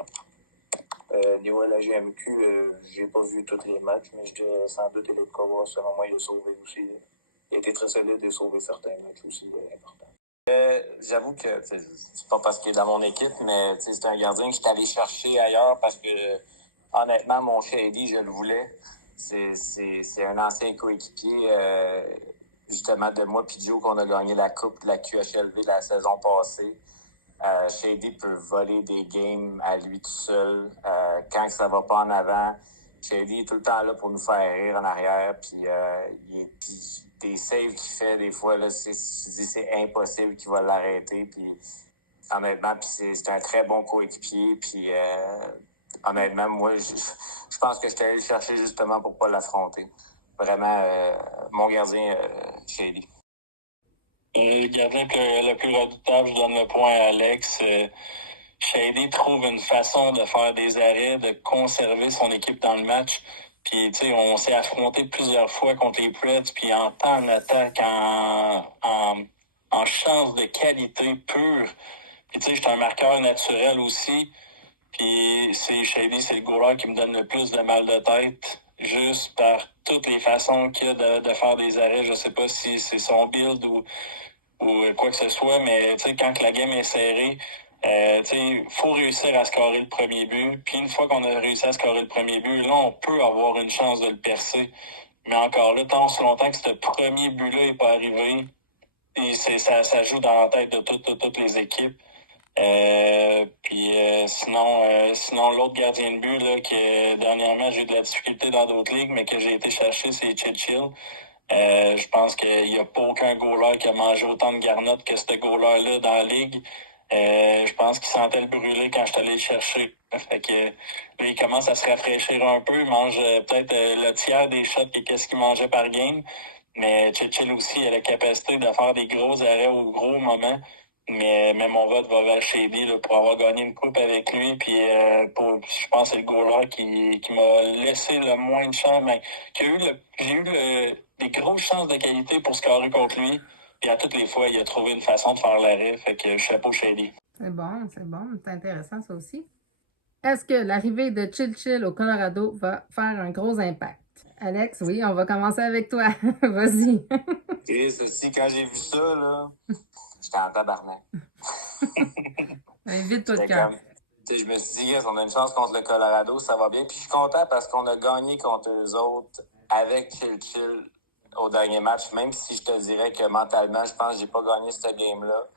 Niveau de la GMQ, j'ai pas vu tous les matchs, mais je dirais sans doute Elite Cobra, selon moi, il a sauvé aussi. Il a été très solide et sauvé certains matchs aussi importants. J'avoue que c'est pas parce qu'il est dans mon équipe, mais c'est un gardien que je suis allé chercher ailleurs parce que honnêtement, mon Shady, je le voulais. C'est un ancien coéquipier justement de moi puis Joe qu'on a gagné la coupe de la QHLV la saison passée. Shady peut voler des games à lui tout seul. Quand ça va pas en avant, Shady est tout le temps là pour nous faire rire en arrière. Puis des saves qu'il fait des fois, là, c'est impossible qu'il va l'arrêter. Puis honnêtement, c'est un très bon coéquipier. Puis honnêtement, moi, je pense que je suis allé le chercher justement pour pas l'affronter. Vraiment, mon gardien, Shady. Le gardien le plus redoutable, je donne le point à Alex. Shady trouve une façon de faire des arrêts, de conserver son équipe dans le match. Puis, tu sais, on s'est affronté plusieurs fois contre les Preds, puis en temps en attaque, en chance de qualité pure. Puis, tu sais, j'étais un marqueur naturel aussi. Puis, Shady, c'est le goaler qui me donne le plus de mal de tête, juste par toutes les façons qu'il a de faire des arrêts. Je sais pas si c'est son build ou quoi que ce soit, mais quand que la game est serrée, il faut réussir à scorer le premier but. Puis une fois qu'on a réussi à scorer le premier but, là, on peut avoir une chance de le percer. Mais encore là, tant aussi longtemps que ce premier but-là n'est pas arrivé, et ça joue dans la tête de toutes les équipes. Sinon l'autre gardien de but là, que dernièrement j'ai eu de la difficulté dans d'autres ligues, mais que j'ai été chercher, c'est Chill. Je pense qu'il n'y a pas aucun goaler qui a mangé autant de garnottes que ce goaler-là dans la ligue. Je pense qu'il sentait le brûler quand je suis allé le chercher. Fait que là, il commence à se rafraîchir un peu. Il mange peut-être le tiers des shots que qu'est-ce qu'il mangeait par game. Mais Chill aussi a la capacité de faire des gros arrêts au gros moment. Mais mon vote va vers Shady là, pour avoir gagné une coupe avec lui. Puis je pense que c'est le goaler qui m'a laissé le moins de chance. Mais j'ai eu des grosses chances de qualité pour scorer contre lui. Puis à toutes les fois, il a trouvé une façon de faire l'arrêt. Fait que chapeau Shady. C'est bon. C'est intéressant, ça aussi. Est-ce que l'arrivée de Chill au Colorado va faire un gros impact? Alex, oui, on va commencer avec toi. Vas-y. Et ceci, quand j'ai vu ça, là, j'étais en tabarnak. Invite-toi de J'étais cœur. comme, je me suis dit, yes, on a une chance contre le Colorado, ça va bien. Puis je suis content parce qu'on a gagné contre eux autres avec Chill au dernier match, même si je te dirais que mentalement, je pense que j'ai pas gagné cette game-là.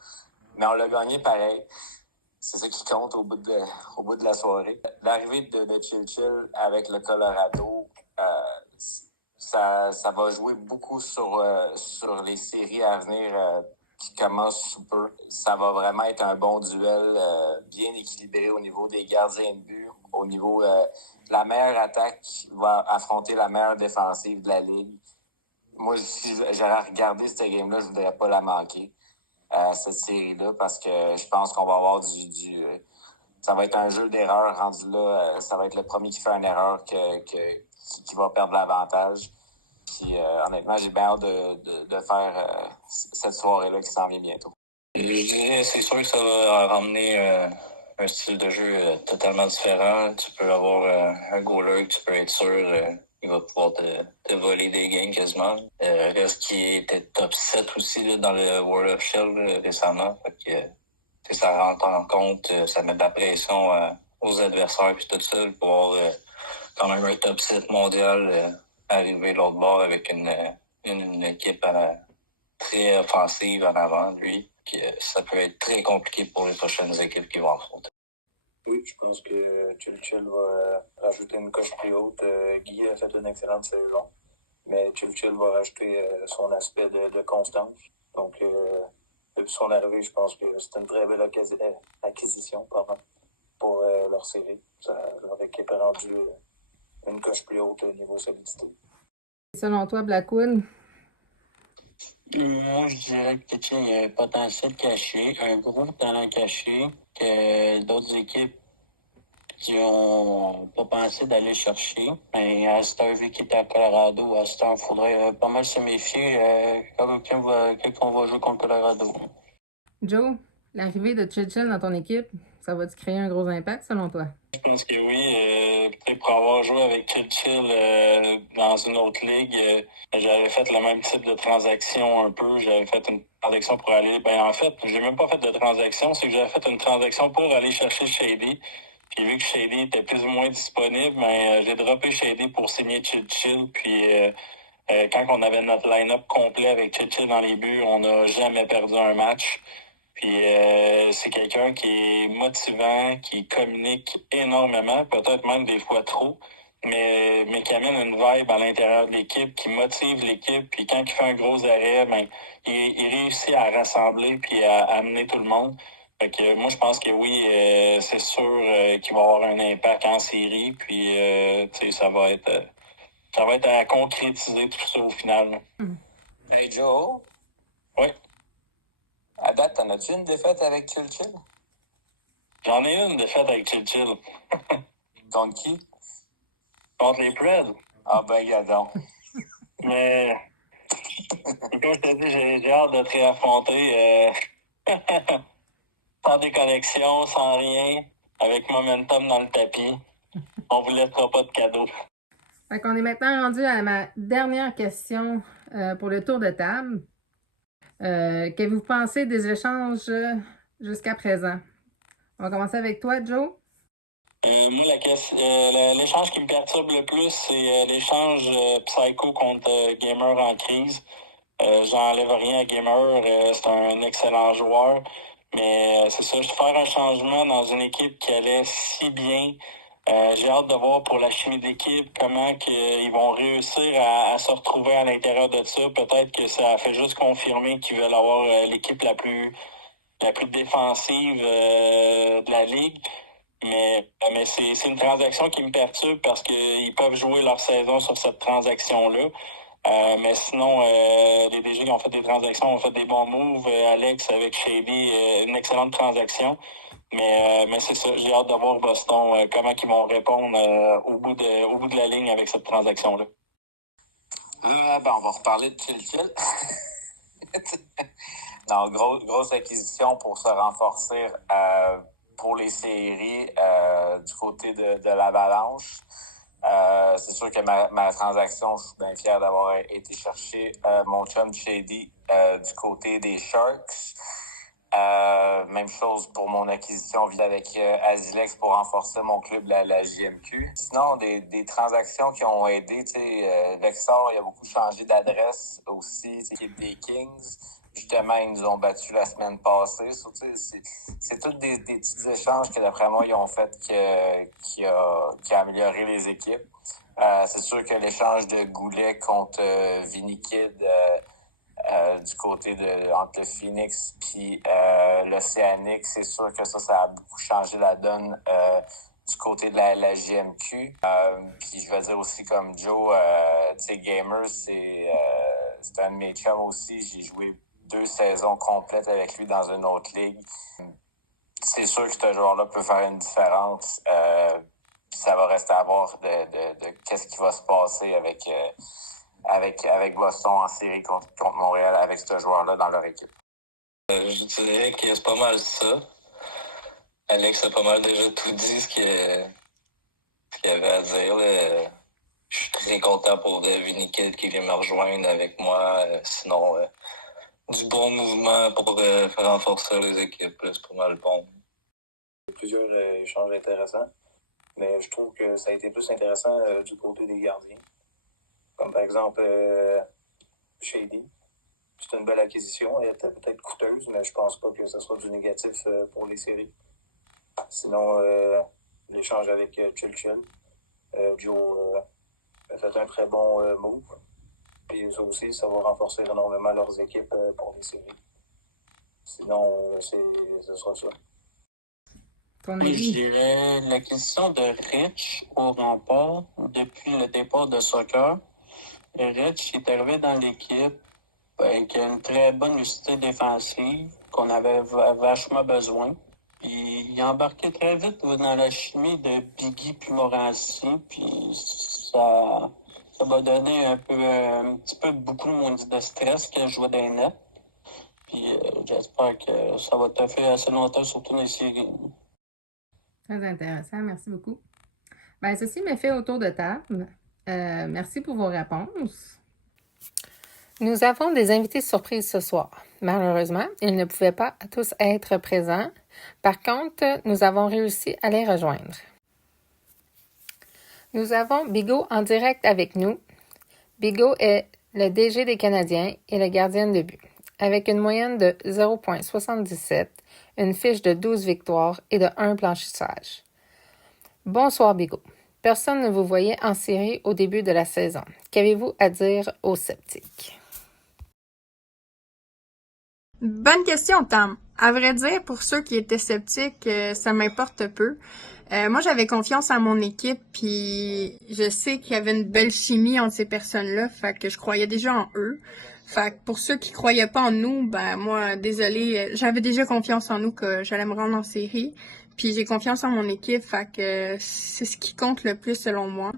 Mais on l'a gagné pareil. C'est ça qui compte au bout de la soirée. L'arrivée de Chill avec le Colorado, ça va jouer beaucoup sur les séries à venir qui commencent sous peu. Ça va vraiment être un bon duel bien équilibré au niveau des gardiens de but, au niveau la meilleure attaque va affronter la meilleure défensive de la ligue. Moi, si j'aurais regardé cette game-là, je voudrais pas la manquer, cette série-là, parce que je pense qu'on va avoir ça va être un jeu d'erreur rendu là. Ça va être le premier qui fait une erreur qui va perdre l'avantage. Puis honnêtement, j'ai bien hâte de faire cette soirée-là qui s'en vient bientôt. Je dirais, c'est sûr que ça va ramener un style de jeu totalement différent. Tu peux avoir un goaler que tu peux être sûr il va pouvoir te voler des games quasiment. Reste qui était top 7 aussi là, dans le World of Shell récemment. Fait que ça rentre en compte, ça met de la pression aux adversaires puis tout ça, pour avoir quand même un top 7 mondial arriver l'autre bord avec une équipe très offensive en avant de lui. Puis, ça peut être très compliqué pour les prochaines équipes qui vont affronter. Oui, je pense que Chill va rajouter une coche plus haute. Guy a fait une excellente saison, mais Chill va rajouter son aspect de constance. Donc, depuis son arrivée, je pense que c'est une très belle acquisition pour leur série. Leur équipe a rendu une coche plus haute au niveau solidité. Selon toi, Blackwood? Moi, je dirais que il y a un potentiel caché, un gros talent caché que d'autres équipes qui ont pas pensé d'aller chercher. Mais à cette heure, vu qu'il est à Colorado, à cette heure, il faudrait pas mal se méfier quand on va jouer contre Colorado. Joe, l'arrivée de Chill dans ton équipe, ça va-tu créer un gros impact selon toi? Je pense que oui. Peut-être pour avoir joué avec Chill dans une autre ligue, j'avais fait le même type de transaction un peu. J'avais fait une transaction pour aller... en fait, j'ai même pas fait de transaction. C'est que j'avais fait une transaction pour aller chercher Shady. Puis vu que Shady était plus ou moins disponible, j'ai droppé Shady pour signer Chill. Puis quand on avait notre line-up complet avec Chill dans les buts, on n'a jamais perdu un match. Puis c'est quelqu'un qui est motivant, qui communique énormément, peut-être même des fois trop, mais qui amène une vibe à l'intérieur de l'équipe, qui motive l'équipe. Puis quand il fait un gros arrêt, il réussit à rassembler puis à amener tout le monde. Fait que moi, je pense que oui, c'est sûr qu'il va avoir un impact en série. Puis ça va être à concrétiser tout ça au final. Hey Joe, Oui, à date, t'en as-tu une défaite avec Chill? j'en ai une défaite avec Chill. Contre qui? Contre les Preds. Ah ben, gadon. Mais comme je te dis, j'ai hâte de te réaffronter sans déconnexion, sans rien, avec momentum dans le tapis. On vous laissera pas de cadeau. Fait qu'on est maintenant rendu à ma dernière question pour le tour de table. Qu'avez-vous pensé des échanges jusqu'à présent? On va commencer avec toi, Joe. Moi, l'échange qui me perturbe le plus, c'est l'échange Psycho contre Gamer en crise. J'enlève rien à Gamer, c'est un excellent joueur. Mais c'est ça, faire un changement dans une équipe qui allait si bien. J'ai hâte de voir pour la chimie d'équipe comment ils vont réussir à se retrouver à l'intérieur de ça. Peut-être que ça fait juste confirmer qu'ils veulent avoir l'équipe la plus défensive de la ligue. Mais c'est une transaction qui me perturbe parce qu'ils peuvent jouer leur saison sur cette transaction-là. Mais sinon, les DG qui ont fait des transactions ont fait des bons moves. Alex avec Shady, une excellente transaction. Mais c'est ça, j'ai hâte de voir Boston, comment ils vont répondre au bout de la ligne avec cette transaction-là. On va reparler de Chill. Non, grosse acquisition pour se renforcer pour les séries du côté de l'Avalanche. C'est sûr que ma transaction, je suis bien fier d'avoir été chercher mon chum Shady du côté des Sharks. Même chose pour mon acquisition avec Azilex pour renforcer mon club, la JMQ. Sinon, des transactions qui ont aidé, Vexor, il a beaucoup changé d'adresse aussi, l'équipe des Kings. Justement, ils nous ont battus la semaine passée. C'est tous des petits échanges que, d'après moi, ils ont fait qui a amélioré les équipes. C'est sûr que l'échange de Goulet contre Vinikid du côté entre le Phoenix puis l'Océanique, c'est sûr que ça a beaucoup changé la donne du côté de la JMQ. Puis je vais dire aussi comme Joe, Gamer, c'est un de mes chums aussi. J'ai joué 2 saisons complètes avec lui dans une autre ligue. C'est sûr que ce joueur-là peut faire une différence. Puis ça va rester à voir de qu'est-ce qui va se passer avec Boston en série contre Montréal avec ce joueur-là dans leur équipe. Je dirais que c'est pas mal ça. Alex a pas mal déjà tout dit ce qu'il avait à dire. Je suis très content pour Vinikid qui vient me rejoindre avec moi. Sinon, du bon mouvement pour renforcer les équipes. C'est pas mal bon. Plusieurs échanges intéressants, mais je trouve que ça a été plus intéressant du côté des gardiens. Comme par exemple Shady. C'est une belle acquisition. Elle était peut-être coûteuse, mais je pense pas que ce soit du négatif pour les séries. Sinon, l'échange avec Chill. Joe a fait un très bon move. Puis eux aussi, ça va renforcer énormément leurs équipes pour les séries. Sinon, ce sera ça. Oui, je dirais l'acquisition de Rich au rempart depuis le départ de soccer. Rich est arrivé dans l'équipe avec une très bonne lucidité défensive qu'on avait vachement besoin. Puis il a embarqué très vite dans la chimie de Biggie puis Morancy, puis ça m'a donné un petit peu beaucoup moins de stress que je jouais dans les nets. Puis j'espère que ça va te faire assez longtemps, surtout dans les séries. Très intéressant, merci beaucoup. Bien, ceci me fait autour de table. Merci pour vos réponses. Nous avons des invités surprises ce soir. Malheureusement, ils ne pouvaient pas tous être présents. Par contre, nous avons réussi à les rejoindre. Nous avons Bigot en direct avec nous. Bigot est le DG des Canadiens et le gardien de but, avec une moyenne de 0,77, une fiche de 12 victoires et de 1 blanchissage. Bonsoir Bigot. Personne ne vous voyait en série au début de la saison. Qu'avez-vous à dire aux sceptiques? Bonne question, Tam. À vrai dire, pour ceux qui étaient sceptiques, ça m'importe peu. Moi, j'avais confiance en mon équipe, puis je sais qu'il y avait une belle chimie entre ces personnes-là, fait que je croyais déjà en eux. Fait que pour ceux qui croyaient pas en nous, ben moi, désolé, j'avais déjà confiance en nous que j'allais me rendre en série, puis j'ai confiance en mon équipe, fait que c'est ce qui compte le plus selon moi.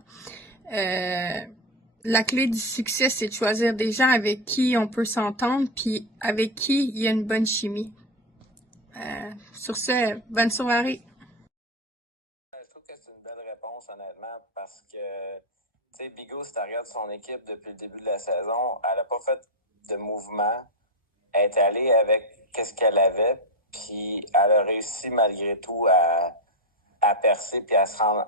La clé du succès, c'est de choisir des gens avec qui on peut s'entendre, puis avec qui il y a une bonne chimie. Sur ce, bonne soirée. Je trouve que c'est une belle réponse, honnêtement, parce que, tu sais, Bigot, si tu regardes son équipe depuis le début de la saison, elle n'a pas fait de mouvement elle est allée avec qu'est-ce qu'elle avait, puis elle a réussi malgré tout à percer puis à se rendre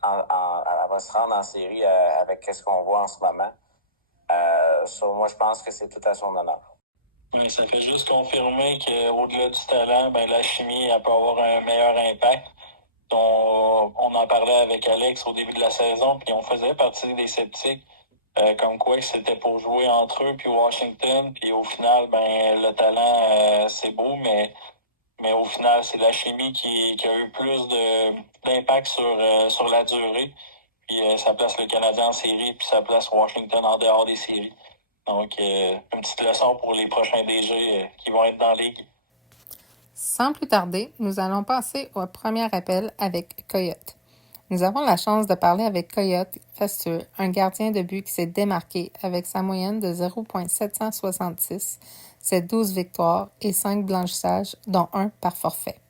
elle va se rendre en série avec ce qu'on voit en ce moment. Moi, je pense que c'est tout à son honneur. Oui, ça fait juste confirmer qu'au-delà du talent, ben, la chimie, elle peut avoir un meilleur impact. On en parlait avec Alex au début de la saison, puis on faisait partie des sceptiques, comme quoi que c'était pour jouer entre eux puis Washington, puis au final, ben le talent, c'est beau, mais au final, c'est la chimie qui a eu plus d'impact sur la durée. Puis ça place le Canadien en série, puis ça place Washington en dehors des séries. Donc, une petite leçon pour les prochains DG qui vont être dans la ligue. Sans plus tarder, nous allons passer au premier appel avec Coyote. Nous avons la chance de parler avec Coyote Fastueux, un gardien de but qui s'est démarqué avec sa moyenne de 0,766, ses 12 victoires et 5 blanchissages, dont un par forfait.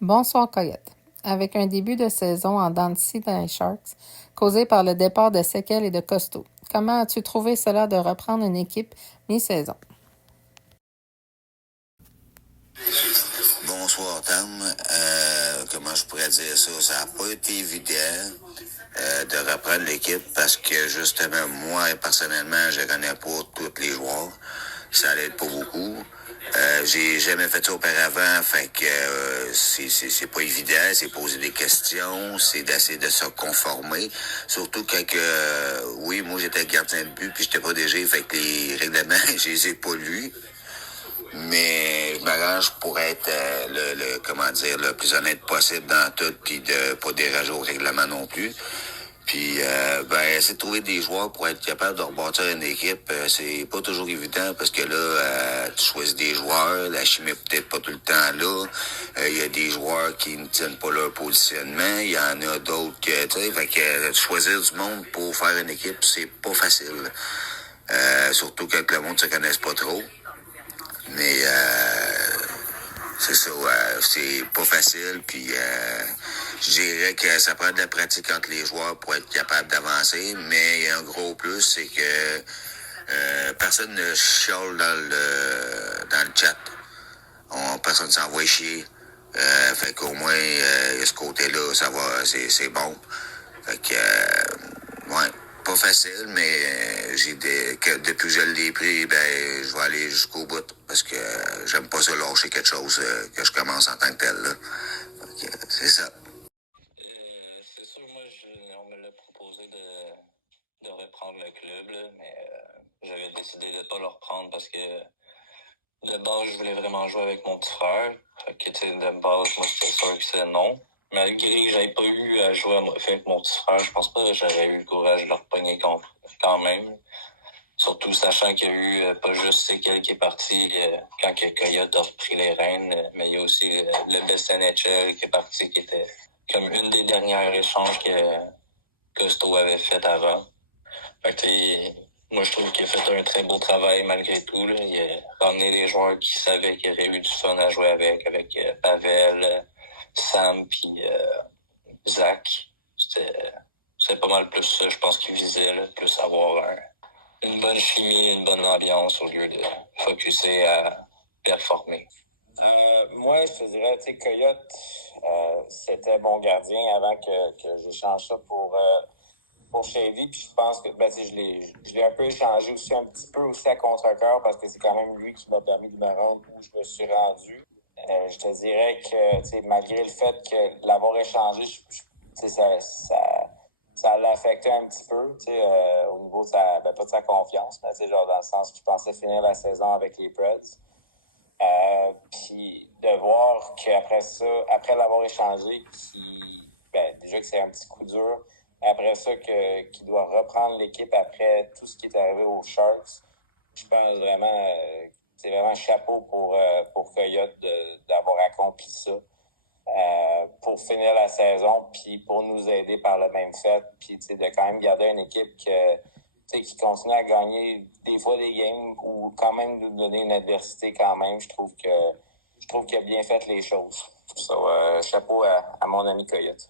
Bonsoir Coyote. Avec un début de saison en dents de scie dans les Sharks, causé par le départ de Sequel et de Costaud, comment as-tu trouvé cela de reprendre une équipe mi-saison? Bonsoir Tam. Comment je pourrais dire ça? Ça n'a pas été évident de reprendre l'équipe parce que justement, moi, personnellement, je connais pas tous les joueurs. Ça l'aide pas beaucoup. J'ai jamais fait ça auparavant, fait que c'est pas évident, c'est poser des questions, c'est d'essayer de se conformer. Surtout quand oui, moi j'étais gardien de but puis j'étais pas DG, fait que les règlements, je les ai pas lus. Mais je m'arrange pour être le plus honnête possible dans tout, puis de pas dérager au règlement non plus. Puis essayer de trouver des joueurs pour être capable de rebâtir une équipe, c'est pas toujours évident parce que là, tu choisis des joueurs, la chimie est peut-être pas tout le temps là. Il y a des joueurs qui ne tiennent pas leur positionnement, il y en a d'autres que tu sais, fait que choisir du monde pour faire une équipe, c'est pas facile. Surtout quand le monde se connaisse pas trop. Mais c'est ça, c'est pas facile, puis je dirais que ça prend de la pratique entre les joueurs pour être capable d'avancer, mais il y a un gros plus, c'est que personne ne chiale dans le chat. Personne s'envoie chier. Fait qu'au moins, ce côté-là, ça va, c'est bon. Fait que, ouais, pas facile, mais depuis que je l'ai pris, je vais aller jusqu'au bout parce que j'aime pas ça lâcher quelque chose que je commence en tant que tel, là. Fait que, c'est ça. C'est sûr, moi, on me l'a proposé de reprendre le club, là, mais j'avais décidé de pas le reprendre parce que de base, je voulais vraiment jouer avec mon petit frère. Fait que, tu sais, de base, moi, c'était sûr que c'est non. Malgré que j'avais pas eu à jouer avec mon petit frère, je pense pas que j'aurais eu le courage de le repogner quand même. Surtout sachant qu'il y a eu pas juste Sequel qui est parti quand Coyote a repris les rênes, mais il y a aussi le Best NHL qui est parti, qui était comme une des dernières échanges que Costaud avait fait avant. Fait que, moi, je trouve qu'il a fait un très beau travail malgré tout. Là. Il a ramené des joueurs qui savaient qu'il y aurait eu du fun à jouer avec Pavel, Sam, puis Zach. C'était pas mal plus ça, je pense, qu'il visait, là, plus avoir une bonne chimie, une bonne ambiance au lieu de focusser à performer. Moi, je te dirais, tu sais, Coyote, c'était mon gardien avant que j'échange ça pour Chevy, puis je pense que je l'ai un peu échangé aussi un petit peu aussi à contre-cœur parce que c'est quand même lui qui m'a permis de me rendre où je me suis rendu. Je te dirais que malgré le fait que l'avoir échangé, ça l'a affecté un petit peu au niveau de pas de sa confiance, mais genre dans le sens que je pensais finir la saison avec les Preds. Puis de voir qu'après ça, après l'avoir échangé, déjà que c'est un petit coup dur, après ça, qu'il doit reprendre l'équipe après tout ce qui est arrivé aux Sharks, je pense vraiment, c'est vraiment chapeau pour Coyote d'avoir accompli ça. Pour finir la saison, puis pour nous aider par le même fait, puis de quand même garder une équipe qui continue à gagner des fois des games ou quand même nous donner une adversité quand même. Je trouve qu'il a bien fait les choses. Chapeau à mon ami Coyote.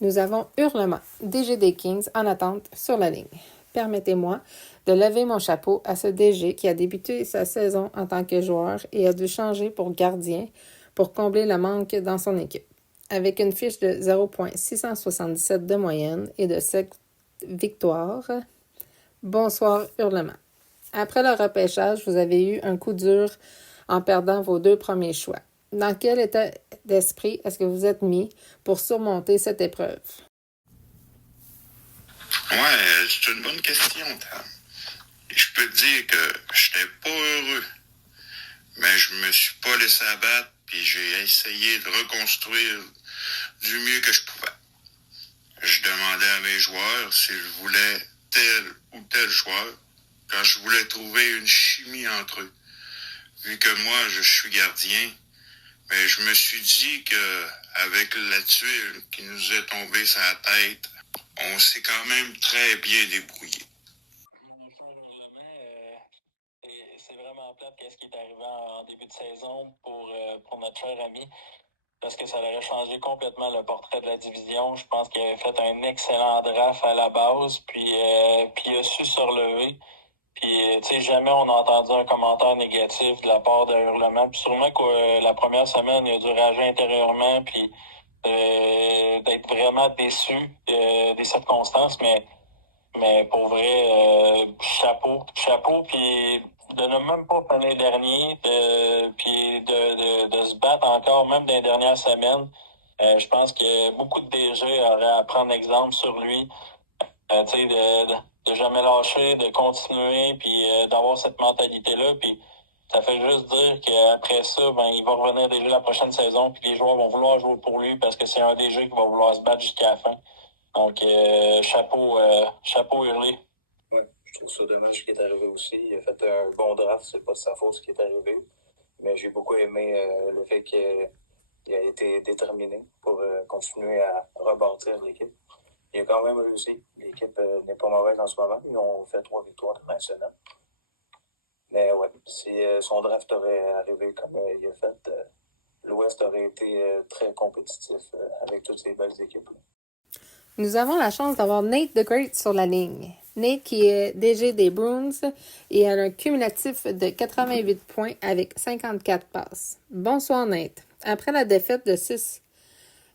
Nous avons Hurlement, DG des Kings, en attente sur la ligne. Permettez-moi de lever mon chapeau à ce DG qui a débuté sa saison en tant que joueur et a dû changer pour gardien pour combler le manque dans son équipe. Avec une fiche de 0,677 de moyenne et de 7 victoires, bonsoir Hurlement. Après le repêchage, vous avez eu un coup dur en perdant vos 2 premiers choix. Dans quel état d'esprit est-ce que vous êtes mis pour surmonter cette épreuve? Ouais, c'est une bonne question, Tam. Je peux te dire que j'étais pas heureux, mais je me suis pas laissé abattre, puis j'ai essayé de reconstruire du mieux que je pouvais. Je demandais à mes joueurs si je voulais tel ou tel joueur, quand je voulais trouver une chimie entre eux. Vu que moi, je suis gardien, mais je me suis dit que avec la tuile qui nous est tombée sur la tête, on s'est quand même très bien débrouillé. C'est vraiment plate qu'est-ce qui est arrivé en début de saison pour notre cher ami, parce que ça aurait changé complètement le portrait de la division. Je pense qu'il avait fait un excellent draft à la base, puis il a su se relever. Puis, tu sais, jamais on a entendu un commentaire négatif de la part de Hurlement. Puis sûrement que la première semaine, il a dû rager intérieurement, puis d'être vraiment déçu des circonstances, mais pour vrai, chapeau, puis de ne même pas finir dernier, puis de se battre encore, même dans les dernières semaines. Je pense que beaucoup de DG auraient à prendre exemple sur lui, tu sais, de jamais lâcher, de continuer, puis d'avoir cette mentalité-là, puis ça fait juste dire qu'après ça, ben, il va revenir déjà la prochaine saison, puis les joueurs vont vouloir jouer pour lui parce que c'est un DG qui va vouloir se battre jusqu'à la fin. Donc, chapeau Hurley. Ouais, je trouve ça dommage ce qui est arrivé aussi. Il a fait un bon draft, c'est pas de sa faute ce qui est arrivé. Mais j'ai beaucoup aimé le fait qu'il a été déterminé pour continuer à rebâtir l'équipe. Il a quand même réussi. L'équipe n'est pas mauvaise en ce moment. Ils ont fait 3 victoires de national. Mais ouais, si son draft aurait arrivé comme il a fait, l'Ouest aurait été très compétitif avec toutes ces belles équipes-là. Nous avons la chance d'avoir Nate the Great sur la ligne. Nate qui est DG des Bruins et a un cumulatif de 88 points avec 54 passes. Bonsoir Nate. Après la défaite de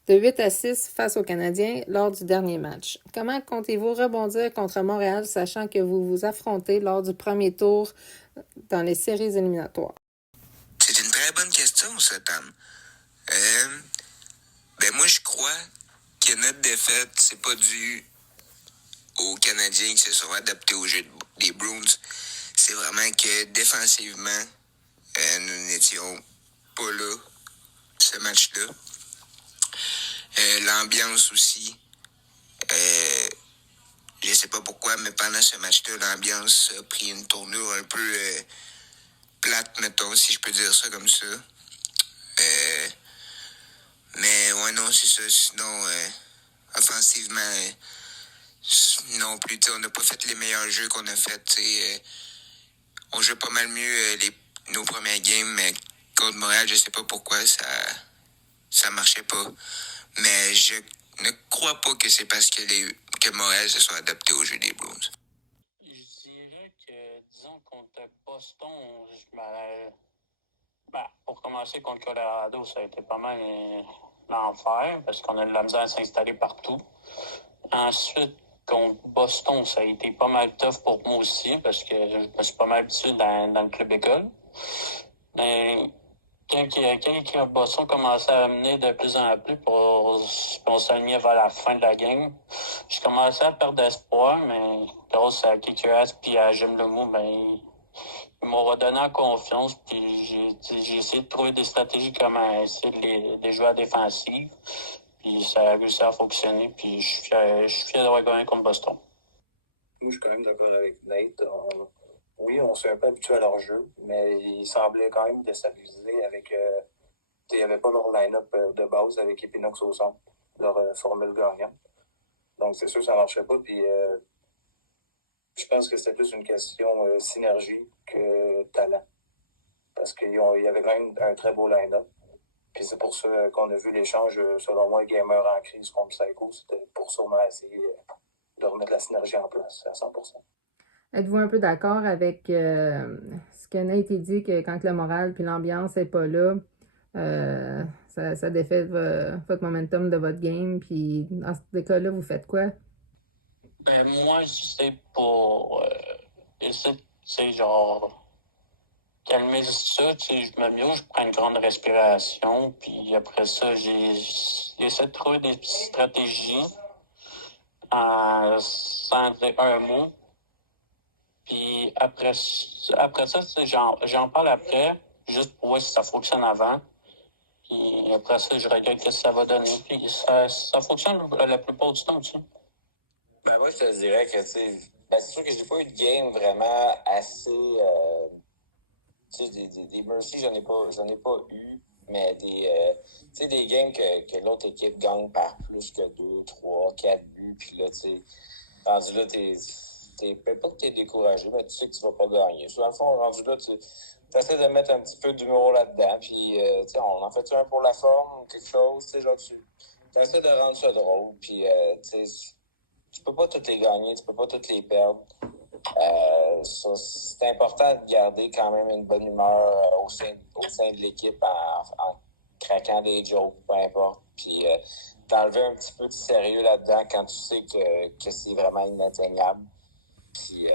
8-6 face aux Canadiens lors du dernier match, comment comptez-vous rebondir contre Montréal sachant que vous vous affrontez lors du premier tour dans les séries éliminatoires? C'est une très bonne question, ça, Tam. Moi, je crois que notre défaite, c'est pas dû aux Canadiens qui se sont adaptés au jeu des Bruins. C'est vraiment que défensivement, nous n'étions pas là, ce match-là. L'ambiance aussi. Je sais pas pourquoi, mais pendant ce match-là, l'ambiance a pris une tournure un peu plate, mettons, si je peux dire ça comme ça. Mais ouais, non, c'est ça. Sinon, offensivement, non plus, on n'a pas fait les meilleurs jeux qu'on a fait. On joue pas mal mieux nos premières games, mais contre Montréal, je sais pas pourquoi ça marchait pas. Mais je ne crois pas que c'est parce que Montréal se sont adaptés au jeu des Blues. Je dirais que, disons, contre Boston, pour commencer, contre Colorado, ça a été pas mal l'enfer, parce qu'on a de la misère à s'installer partout. Ensuite, contre Boston, ça a été pas mal tough pour moi aussi, parce que je me suis pas mal habitué dans le club école. Mais quand Boston commençait à amener de plus en plus pour on s'alignait vers la fin de la game, je commençais à perdre espoir, mais grâce à KQS puis à Jim Lemoux, ils m'ont redonné en confiance, puis j'ai essayé de trouver des stratégies comment essayer de les jouer à défensive, puis ça a réussi à fonctionner, puis je suis fier d'avoir gagné contre Boston. Moi, je suis quand même d'accord avec Nate. Oui, on s'est un peu habitué à leur jeu, mais ils semblaient quand même déstabilisés avec... il n'y avait pas leur line-up de base avec Equinox au centre, leur formule gagnante. Donc, c'est sûr que ça ne marchait pas. Puis, je pense que c'était plus une question synergie que talent. Parce qu'il y avait quand même un très beau line-up. Puis c'est pour ça qu'on a vu l'échange, selon moi, Gamer en crise contre Psycho. C'était pour sûrement essayer de remettre la synergie en place à 100%. Êtes-vous un peu d'accord avec ce que Nate dit, que quand le moral puis l'ambiance n'est pas là, ça défait votre momentum de votre game, puis dans ce cas-là, vous faites quoi? Moi, c'est pour essayer, genre, calmer ça, je me mets, je prends une grande respiration, puis après ça, j'essaie de trouver des stratégies sans dire un mot. Puis après ça, j'en parle après, juste pour voir si ça fonctionne avant. Puis après ça, je regarde ce que ça va donner. Puis ça fonctionne la plupart du temps aussi. Ben moi, je te dirais que, c'est sûr que j'ai pas eu de game vraiment assez... des mercy, j'en ai pas eu, mais des games que l'autre équipe gagne par plus que 2, 3, 4 buts, puis là, rendu là, peut-être pas que t'es découragé, mais tu sais que tu vas pas gagner. Sur le fond, rendu là, tu essaies de mettre un petit peu d'humour là-dedans, puis, on en fait un pour la forme, ou quelque chose, genre, tu essaies de rendre ça drôle, puis, tu peux pas toutes les gagner, tu peux pas toutes les perdre. C'est important de garder quand même une bonne humeur au sein de l'équipe en craquant des jokes, peu importe. Puis d'enlever un petit peu de sérieux là-dedans quand tu sais que c'est vraiment inatteignable. Puis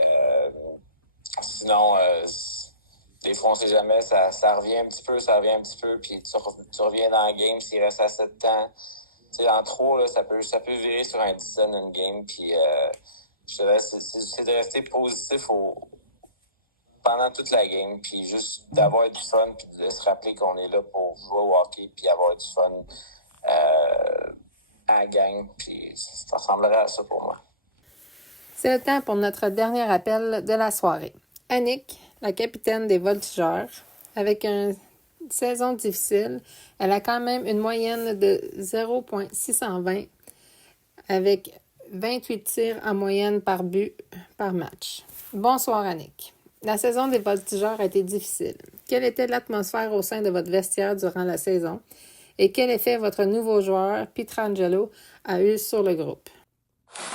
sinon, des fois, on sait jamais, ça revient un petit peu, puis tu reviens dans le game s'il reste assez de temps. En trop, là, ça peut virer sur un dizaine une game, puis je dirais, c'est de rester positif pendant toute la game, puis juste d'avoir du fun, puis de se rappeler qu'on est là pour jouer au hockey, puis avoir du fun à la gang, puis ça ressemblerait à ça pour moi. C'est le temps pour notre dernier appel de la soirée. Annick, la capitaine des Voltigeurs, avec une saison difficile, elle a quand même une moyenne de 0,620 avec 28 tirs en moyenne par but par match. Bonsoir Annick. La saison des Voltigeurs a été difficile. Quelle était l'atmosphère au sein de votre vestiaire durant la saison et quel effet votre nouveau joueur, Pietrangelo, a eu sur le groupe?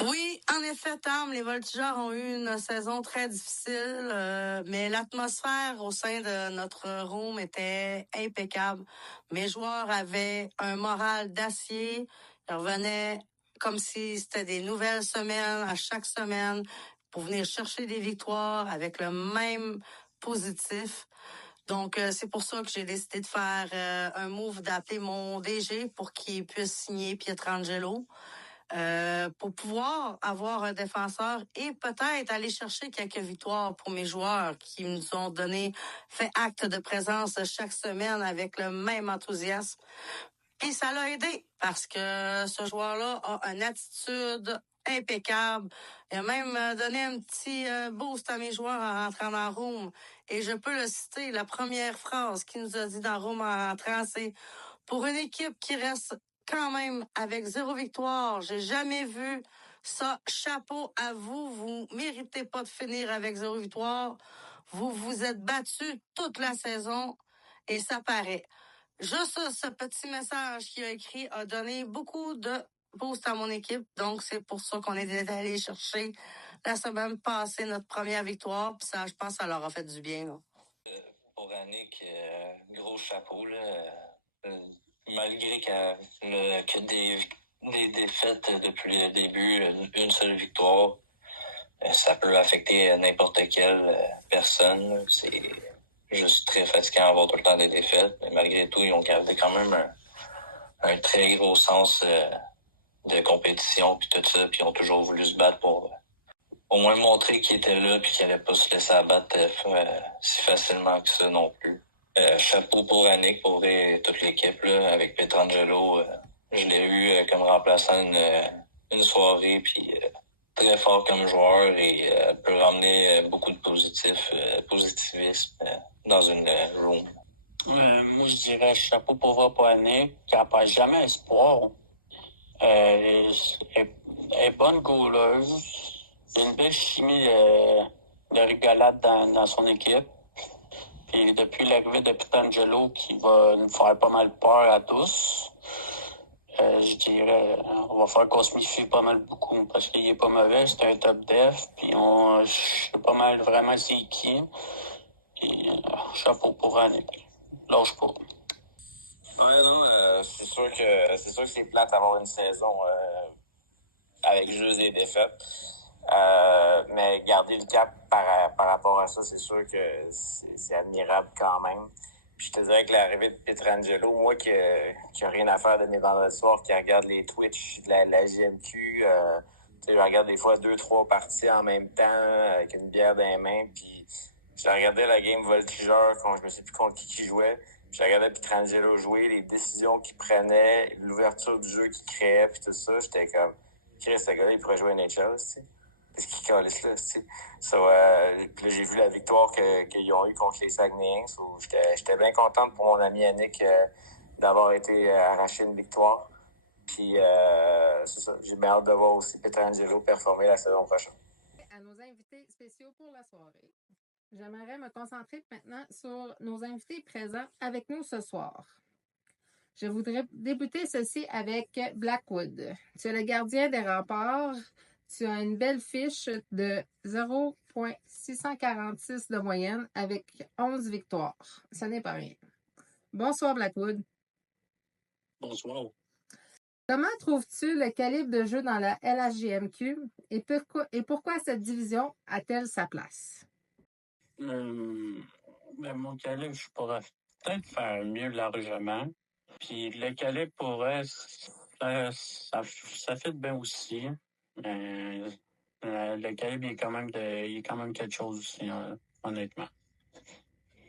Oui, en effet, Tom, les Voltigeurs ont eu une saison très difficile, mais l'atmosphère au sein de notre room était impeccable. Mes joueurs avaient un moral d'acier. Ils revenaient comme si c'était des nouvelles semaines à chaque semaine pour venir chercher des victoires avec le même positif. Donc, c'est pour ça que j'ai décidé de faire un move d'appeler mon DG pour qu'il puisse signer Pietrangelo. Pour pouvoir avoir un défenseur et peut-être aller chercher quelques victoires pour mes joueurs qui nous ont fait acte de présence chaque semaine avec le même enthousiasme. Et ça l'a aidé parce que ce joueur-là a une attitude impeccable. Il a même donné un petit boost à mes joueurs en rentrant dans le room. Et je peux le citer, la première phrase qu'il nous a dit dans le room en rentrant, c'est « Pour une équipe qui reste quand même avec 0 victoire, j'ai jamais vu ça. Chapeau à vous, vous méritez pas de finir avec 0 victoire. Vous vous êtes battus toute la saison et ça paraît. » Juste ce petit message qu'il a écrit a donné beaucoup de boost à mon équipe. Donc, c'est pour ça qu'on est allé chercher la semaine passée notre première victoire. Puis ça, je pense, ça leur a fait du bien. Là. Pour Annick, gros chapeau. Là, malgré que des défaites depuis le début, une seule victoire, ça peut affecter n'importe quelle personne. C'est juste très fatigant d'avoir tout le temps des défaites. Mais malgré tout, ils ont gardé quand même un très gros sens de compétition puis tout ça. Puis ils ont toujours voulu se battre pour au moins montrer qu'ils étaient là puis qu'ils n'allaient pas se laisser abattre si facilement que ça non plus. Chapeau pour Annick, pour toute l'équipe là, avec Pietrangelo. Je l'ai eu comme remplaçant une soirée puis très fort comme joueur et peut ramener beaucoup de positivisme dans une room. Moi, je dirais chapeau pour Annick, qui n'a pas jamais espoir. Elle est bonne goaleuse. Il y a une belle chimie de rigolade dans son équipe. Puis depuis l'arrivée de Pietrangelo, qui va nous faire pas mal peur à tous, Je dirais, on va faire qu'on se méfie pas mal beaucoup parce qu'il est pas mauvais, c'est un top def, puis je sais pas mal vraiment c'est qui. Puis chapeau pour Annick. Lâche pas. Ouais, non, c'est sûr que c'est plate d'avoir une saison avec juste des défaites. Mais garder le cap par rapport à ça, c'est sûr que c'est admirable quand même. Puis je te dirais que l'arrivée de Pietrangelo, moi qui a rien à faire de mes vendredis soirs, qui regarde les Twitch de la JMQ, tu sais, je regarde des fois 2-3 parties en même temps avec une bière dans les mains. Puis je regardais la game Voltigeur, je me sais plus contre qui jouait. Puis je regardais Pietrangelo jouer, les décisions qu'il prenait, l'ouverture du jeu qu'il créait, puis tout ça. J'étais comme, Chris, ce gars-là, il pourrait jouer à NHL, tu sais. Qu'est-ce qu'il calisse là, tu sais. Puis là, j'ai vu la victoire qu'ils ont eue contre les Saguenayens. J'étais bien contente pour mon ami Yannick d'avoir été arraché une victoire. Puis c'est ça. J'ai bien hâte de voir aussi Pietrangelo performer la saison prochaine. À nos invités spéciaux pour la soirée. J'aimerais me concentrer maintenant sur nos invités présents avec nous ce soir. Je voudrais débuter ceci avec Blackwood. Tu es le gardien des remparts. Tu as une belle fiche de 0,646 de moyenne avec 11 victoires. Ce n'est pas rien. Bonsoir, Blackwood. Bonsoir. Comment trouves-tu le calibre de jeu dans la LHJMQ et pourquoi cette division a-t-elle sa place? Mon calibre, je pourrais peut-être faire mieux largement. Puis le calibre pourrait, ça fait bien aussi. Le calibre, il est quand même quelque chose aussi, honnêtement.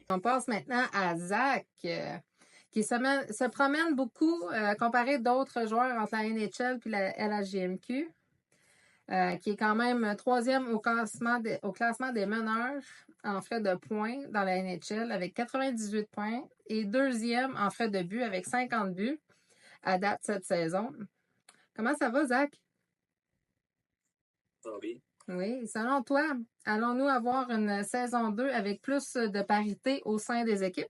On passe maintenant à Zach, qui se promène beaucoup comparé d'autres joueurs entre la NHL et la LHJMQ, qui est quand même troisième au classement des meneurs en frais de points dans la NHL avec 98 points et deuxième en frais de but avec 50 buts à date cette saison. Comment ça va, Zach? Ça va bien. Oui, selon toi, allons-nous avoir une saison 2 avec plus de parité au sein des équipes?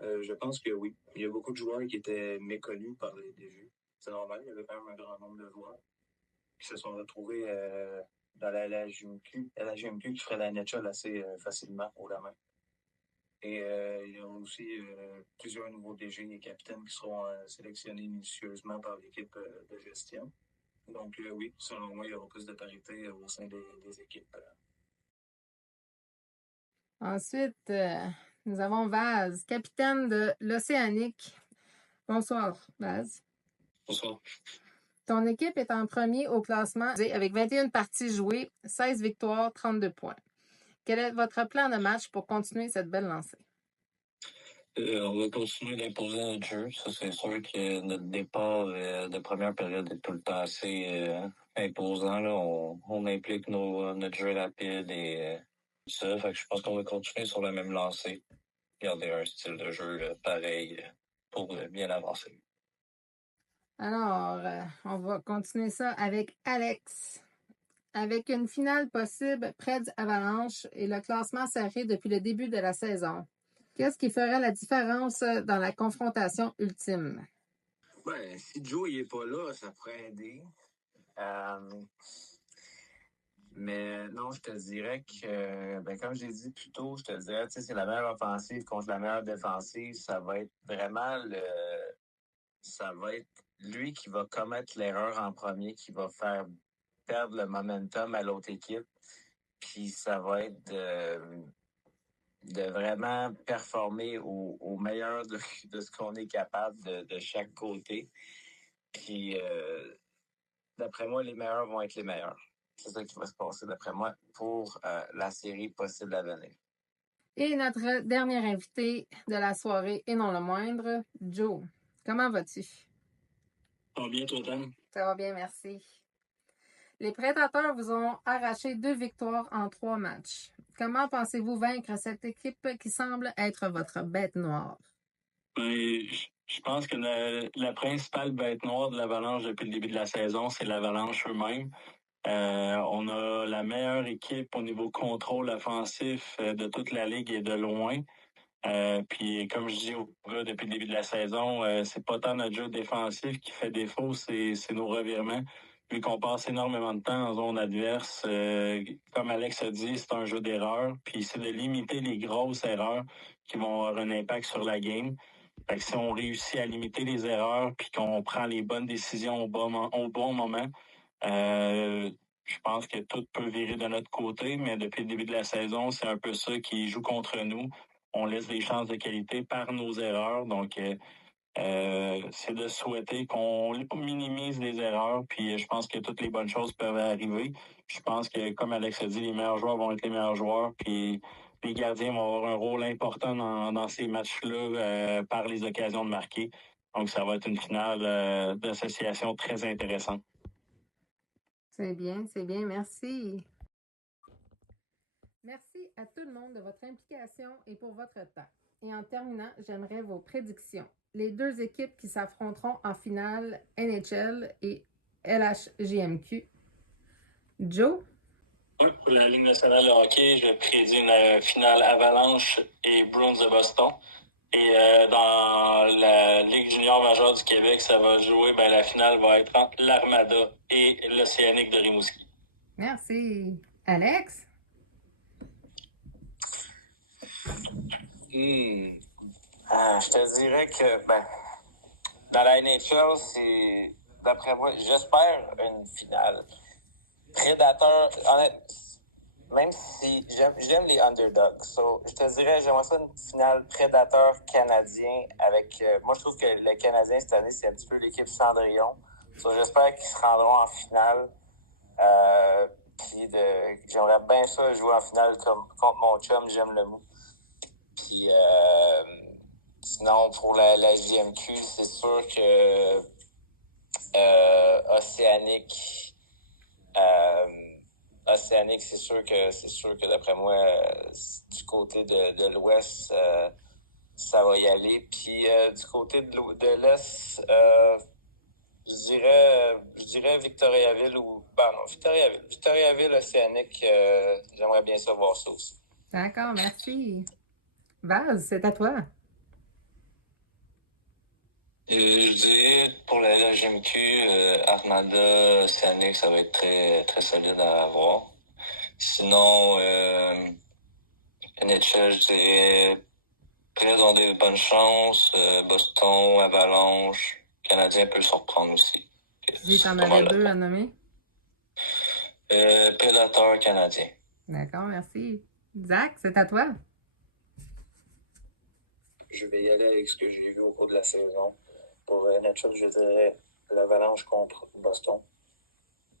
Je pense que oui. Il y a beaucoup de joueurs qui étaient méconnus par les DG. C'est normal, il y avait quand même un grand nombre de joueurs qui se sont retrouvés dans la LHJMQ qui ferait la NHL assez facilement haut la main. Et il y a aussi plusieurs nouveaux DG et capitaines qui seront sélectionnés minutieusement par l'équipe de gestion. Donc oui, selon moi, il y aura plus de parité au sein des équipes. Ensuite, nous avons Vaz, capitaine de l'Océanique. Bonsoir, Vaz. Bonsoir. Ton équipe est en premier au classement avec 21 parties jouées, 16 victoires, 32 points. Quel est votre plan de match pour continuer cette belle lancée? On va continuer d'imposer notre jeu. Ça, c'est sûr que notre départ de première période est tout le temps assez imposant. Là. On implique notre jeu rapide et tout ça. Fait que je pense qu'on va continuer sur la même lancée. Garder un style de jeu pareil pour bien avancer. Alors, on va continuer ça avec Alex. Avec une finale possible près d'Avalanche et le classement serré depuis le début de la saison, qu'est-ce qui ferait la différence dans la confrontation ultime? Ben, si Joe n'est pas là, ça pourrait aider. Mais non, je te dirais que, comme j'ai dit plus tôt, je te dirais, tu sais, c'est la meilleure offensive contre la meilleure défensive. Ça va être vraiment ça va être lui qui va commettre l'erreur en premier, qui va faire perdre le momentum à l'autre équipe. Puis ça va être de vraiment performer au meilleur de ce qu'on est capable de chaque côté. Puis d'après moi, les meilleurs vont être les meilleurs. C'est ça qui va se passer, d'après moi, pour la série possible à venir. Et notre dernier invité de la soirée, et non le moindre, Joe. Comment vas-tu? Ça va bien, toi, Tom? Ça va bien, merci. Les Prédateurs vous ont arraché 2 victoires en 3 matchs. Comment pensez-vous vaincre cette équipe qui semble être votre bête noire? Je pense que la principale bête noire de l'Avalanche depuis le début de la saison, c'est l'Avalanche eux-mêmes. On a la meilleure équipe au niveau contrôle offensif de toute la ligue et de loin. Puis comme je dis aux gars depuis le début de la saison, c'est pas tant notre jeu défensif qui fait défaut, c'est nos revirements. Vu qu'on passe énormément de temps en zone adverse, comme Alex a dit, c'est un jeu d'erreurs. Puis c'est de limiter les grosses erreurs qui vont avoir un impact sur la game. Fait que si on réussit à limiter les erreurs puis qu'on prend les bonnes décisions au bon moment, je pense que tout peut virer de notre côté, mais depuis le début de la saison, c'est un peu ça qui joue contre nous. On laisse des chances de qualité par nos erreurs. Donc, c'est de souhaiter qu'on minimise les erreurs. Puis, je pense que toutes les bonnes choses peuvent arriver. Je pense que, comme Alex a dit, les meilleurs joueurs vont être les meilleurs joueurs. Puis, les gardiens vont avoir un rôle important dans ces matchs-là par les occasions de marquer. Donc, ça va être une finale d'association très intéressante. C'est bien, merci. Merci à tout le monde de votre implication et pour votre temps. Et en terminant, j'aimerais vos prédictions. Les deux équipes qui s'affronteront en finale NHL et LHJMQ. Joe? Oui, pour la Ligue nationale de hockey, je prédis une finale Avalanche et Bruins de Boston. Et dans la Ligue junior majeure du Québec, ça va jouer, la finale va être entre l'Armada et l'Océanique de Rimouski. Merci. Alex? Je te dirais que, dans la NHL, c'est, d'après moi, j'espère une finale. Prédateur, même si j'aime les underdogs, je te dirais, j'aimerais ça une finale Prédateur canadien avec, moi je trouve que le Canadien cette année, c'est un petit peu l'équipe Cendrillon. J'espère qu'ils se rendront en finale. Puis j'aimerais bien ça jouer en finale contre mon chum, j'aime le mot. Puis sinon, pour la JMQ, c'est sûr que Océanique, c'est sûr que d'après moi, du côté de l'Ouest, ça va y aller. Puis du côté de l'Est, je dirais Victoriaville ou non, Victoriaville, Océanique, j'aimerais bien ça voir ça aussi. D'accord, merci. Vaz, c'est à toi. Je dirais pour la LHJMQ, Armada, Océanique, ça va être très, très solide à avoir. Sinon, NHL, je dirais, Preds ont des bonnes chances. Boston, Avalanche, Canadien peut surprendre aussi. Si t'en avais deux à nommer. Prédateur canadien. D'accord, merci. Zach, c'est à toi. Je vais y aller avec ce que j'ai vu au cours de la saison. Pour NHL, je dirais l'Avalanche contre Boston.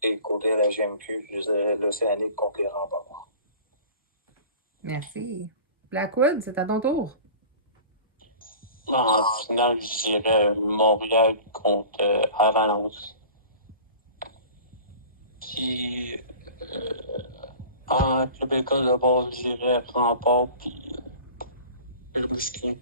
Et côté de la GMQ, je dirais l'Océanique contre les Remparts. Merci. Blackwood, c'est à ton tour. En finale, je dirais Montréal contre Avalanche. Puis en Québécois, d'abord, je dirais Rempart puis Rimouski.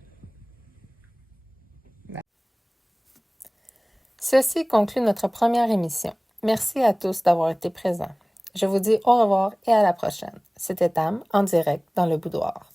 Ceci conclut notre première émission. Merci à tous d'avoir été présents. Je vous dis au revoir et à la prochaine. C'était Tam en direct dans le boudoir.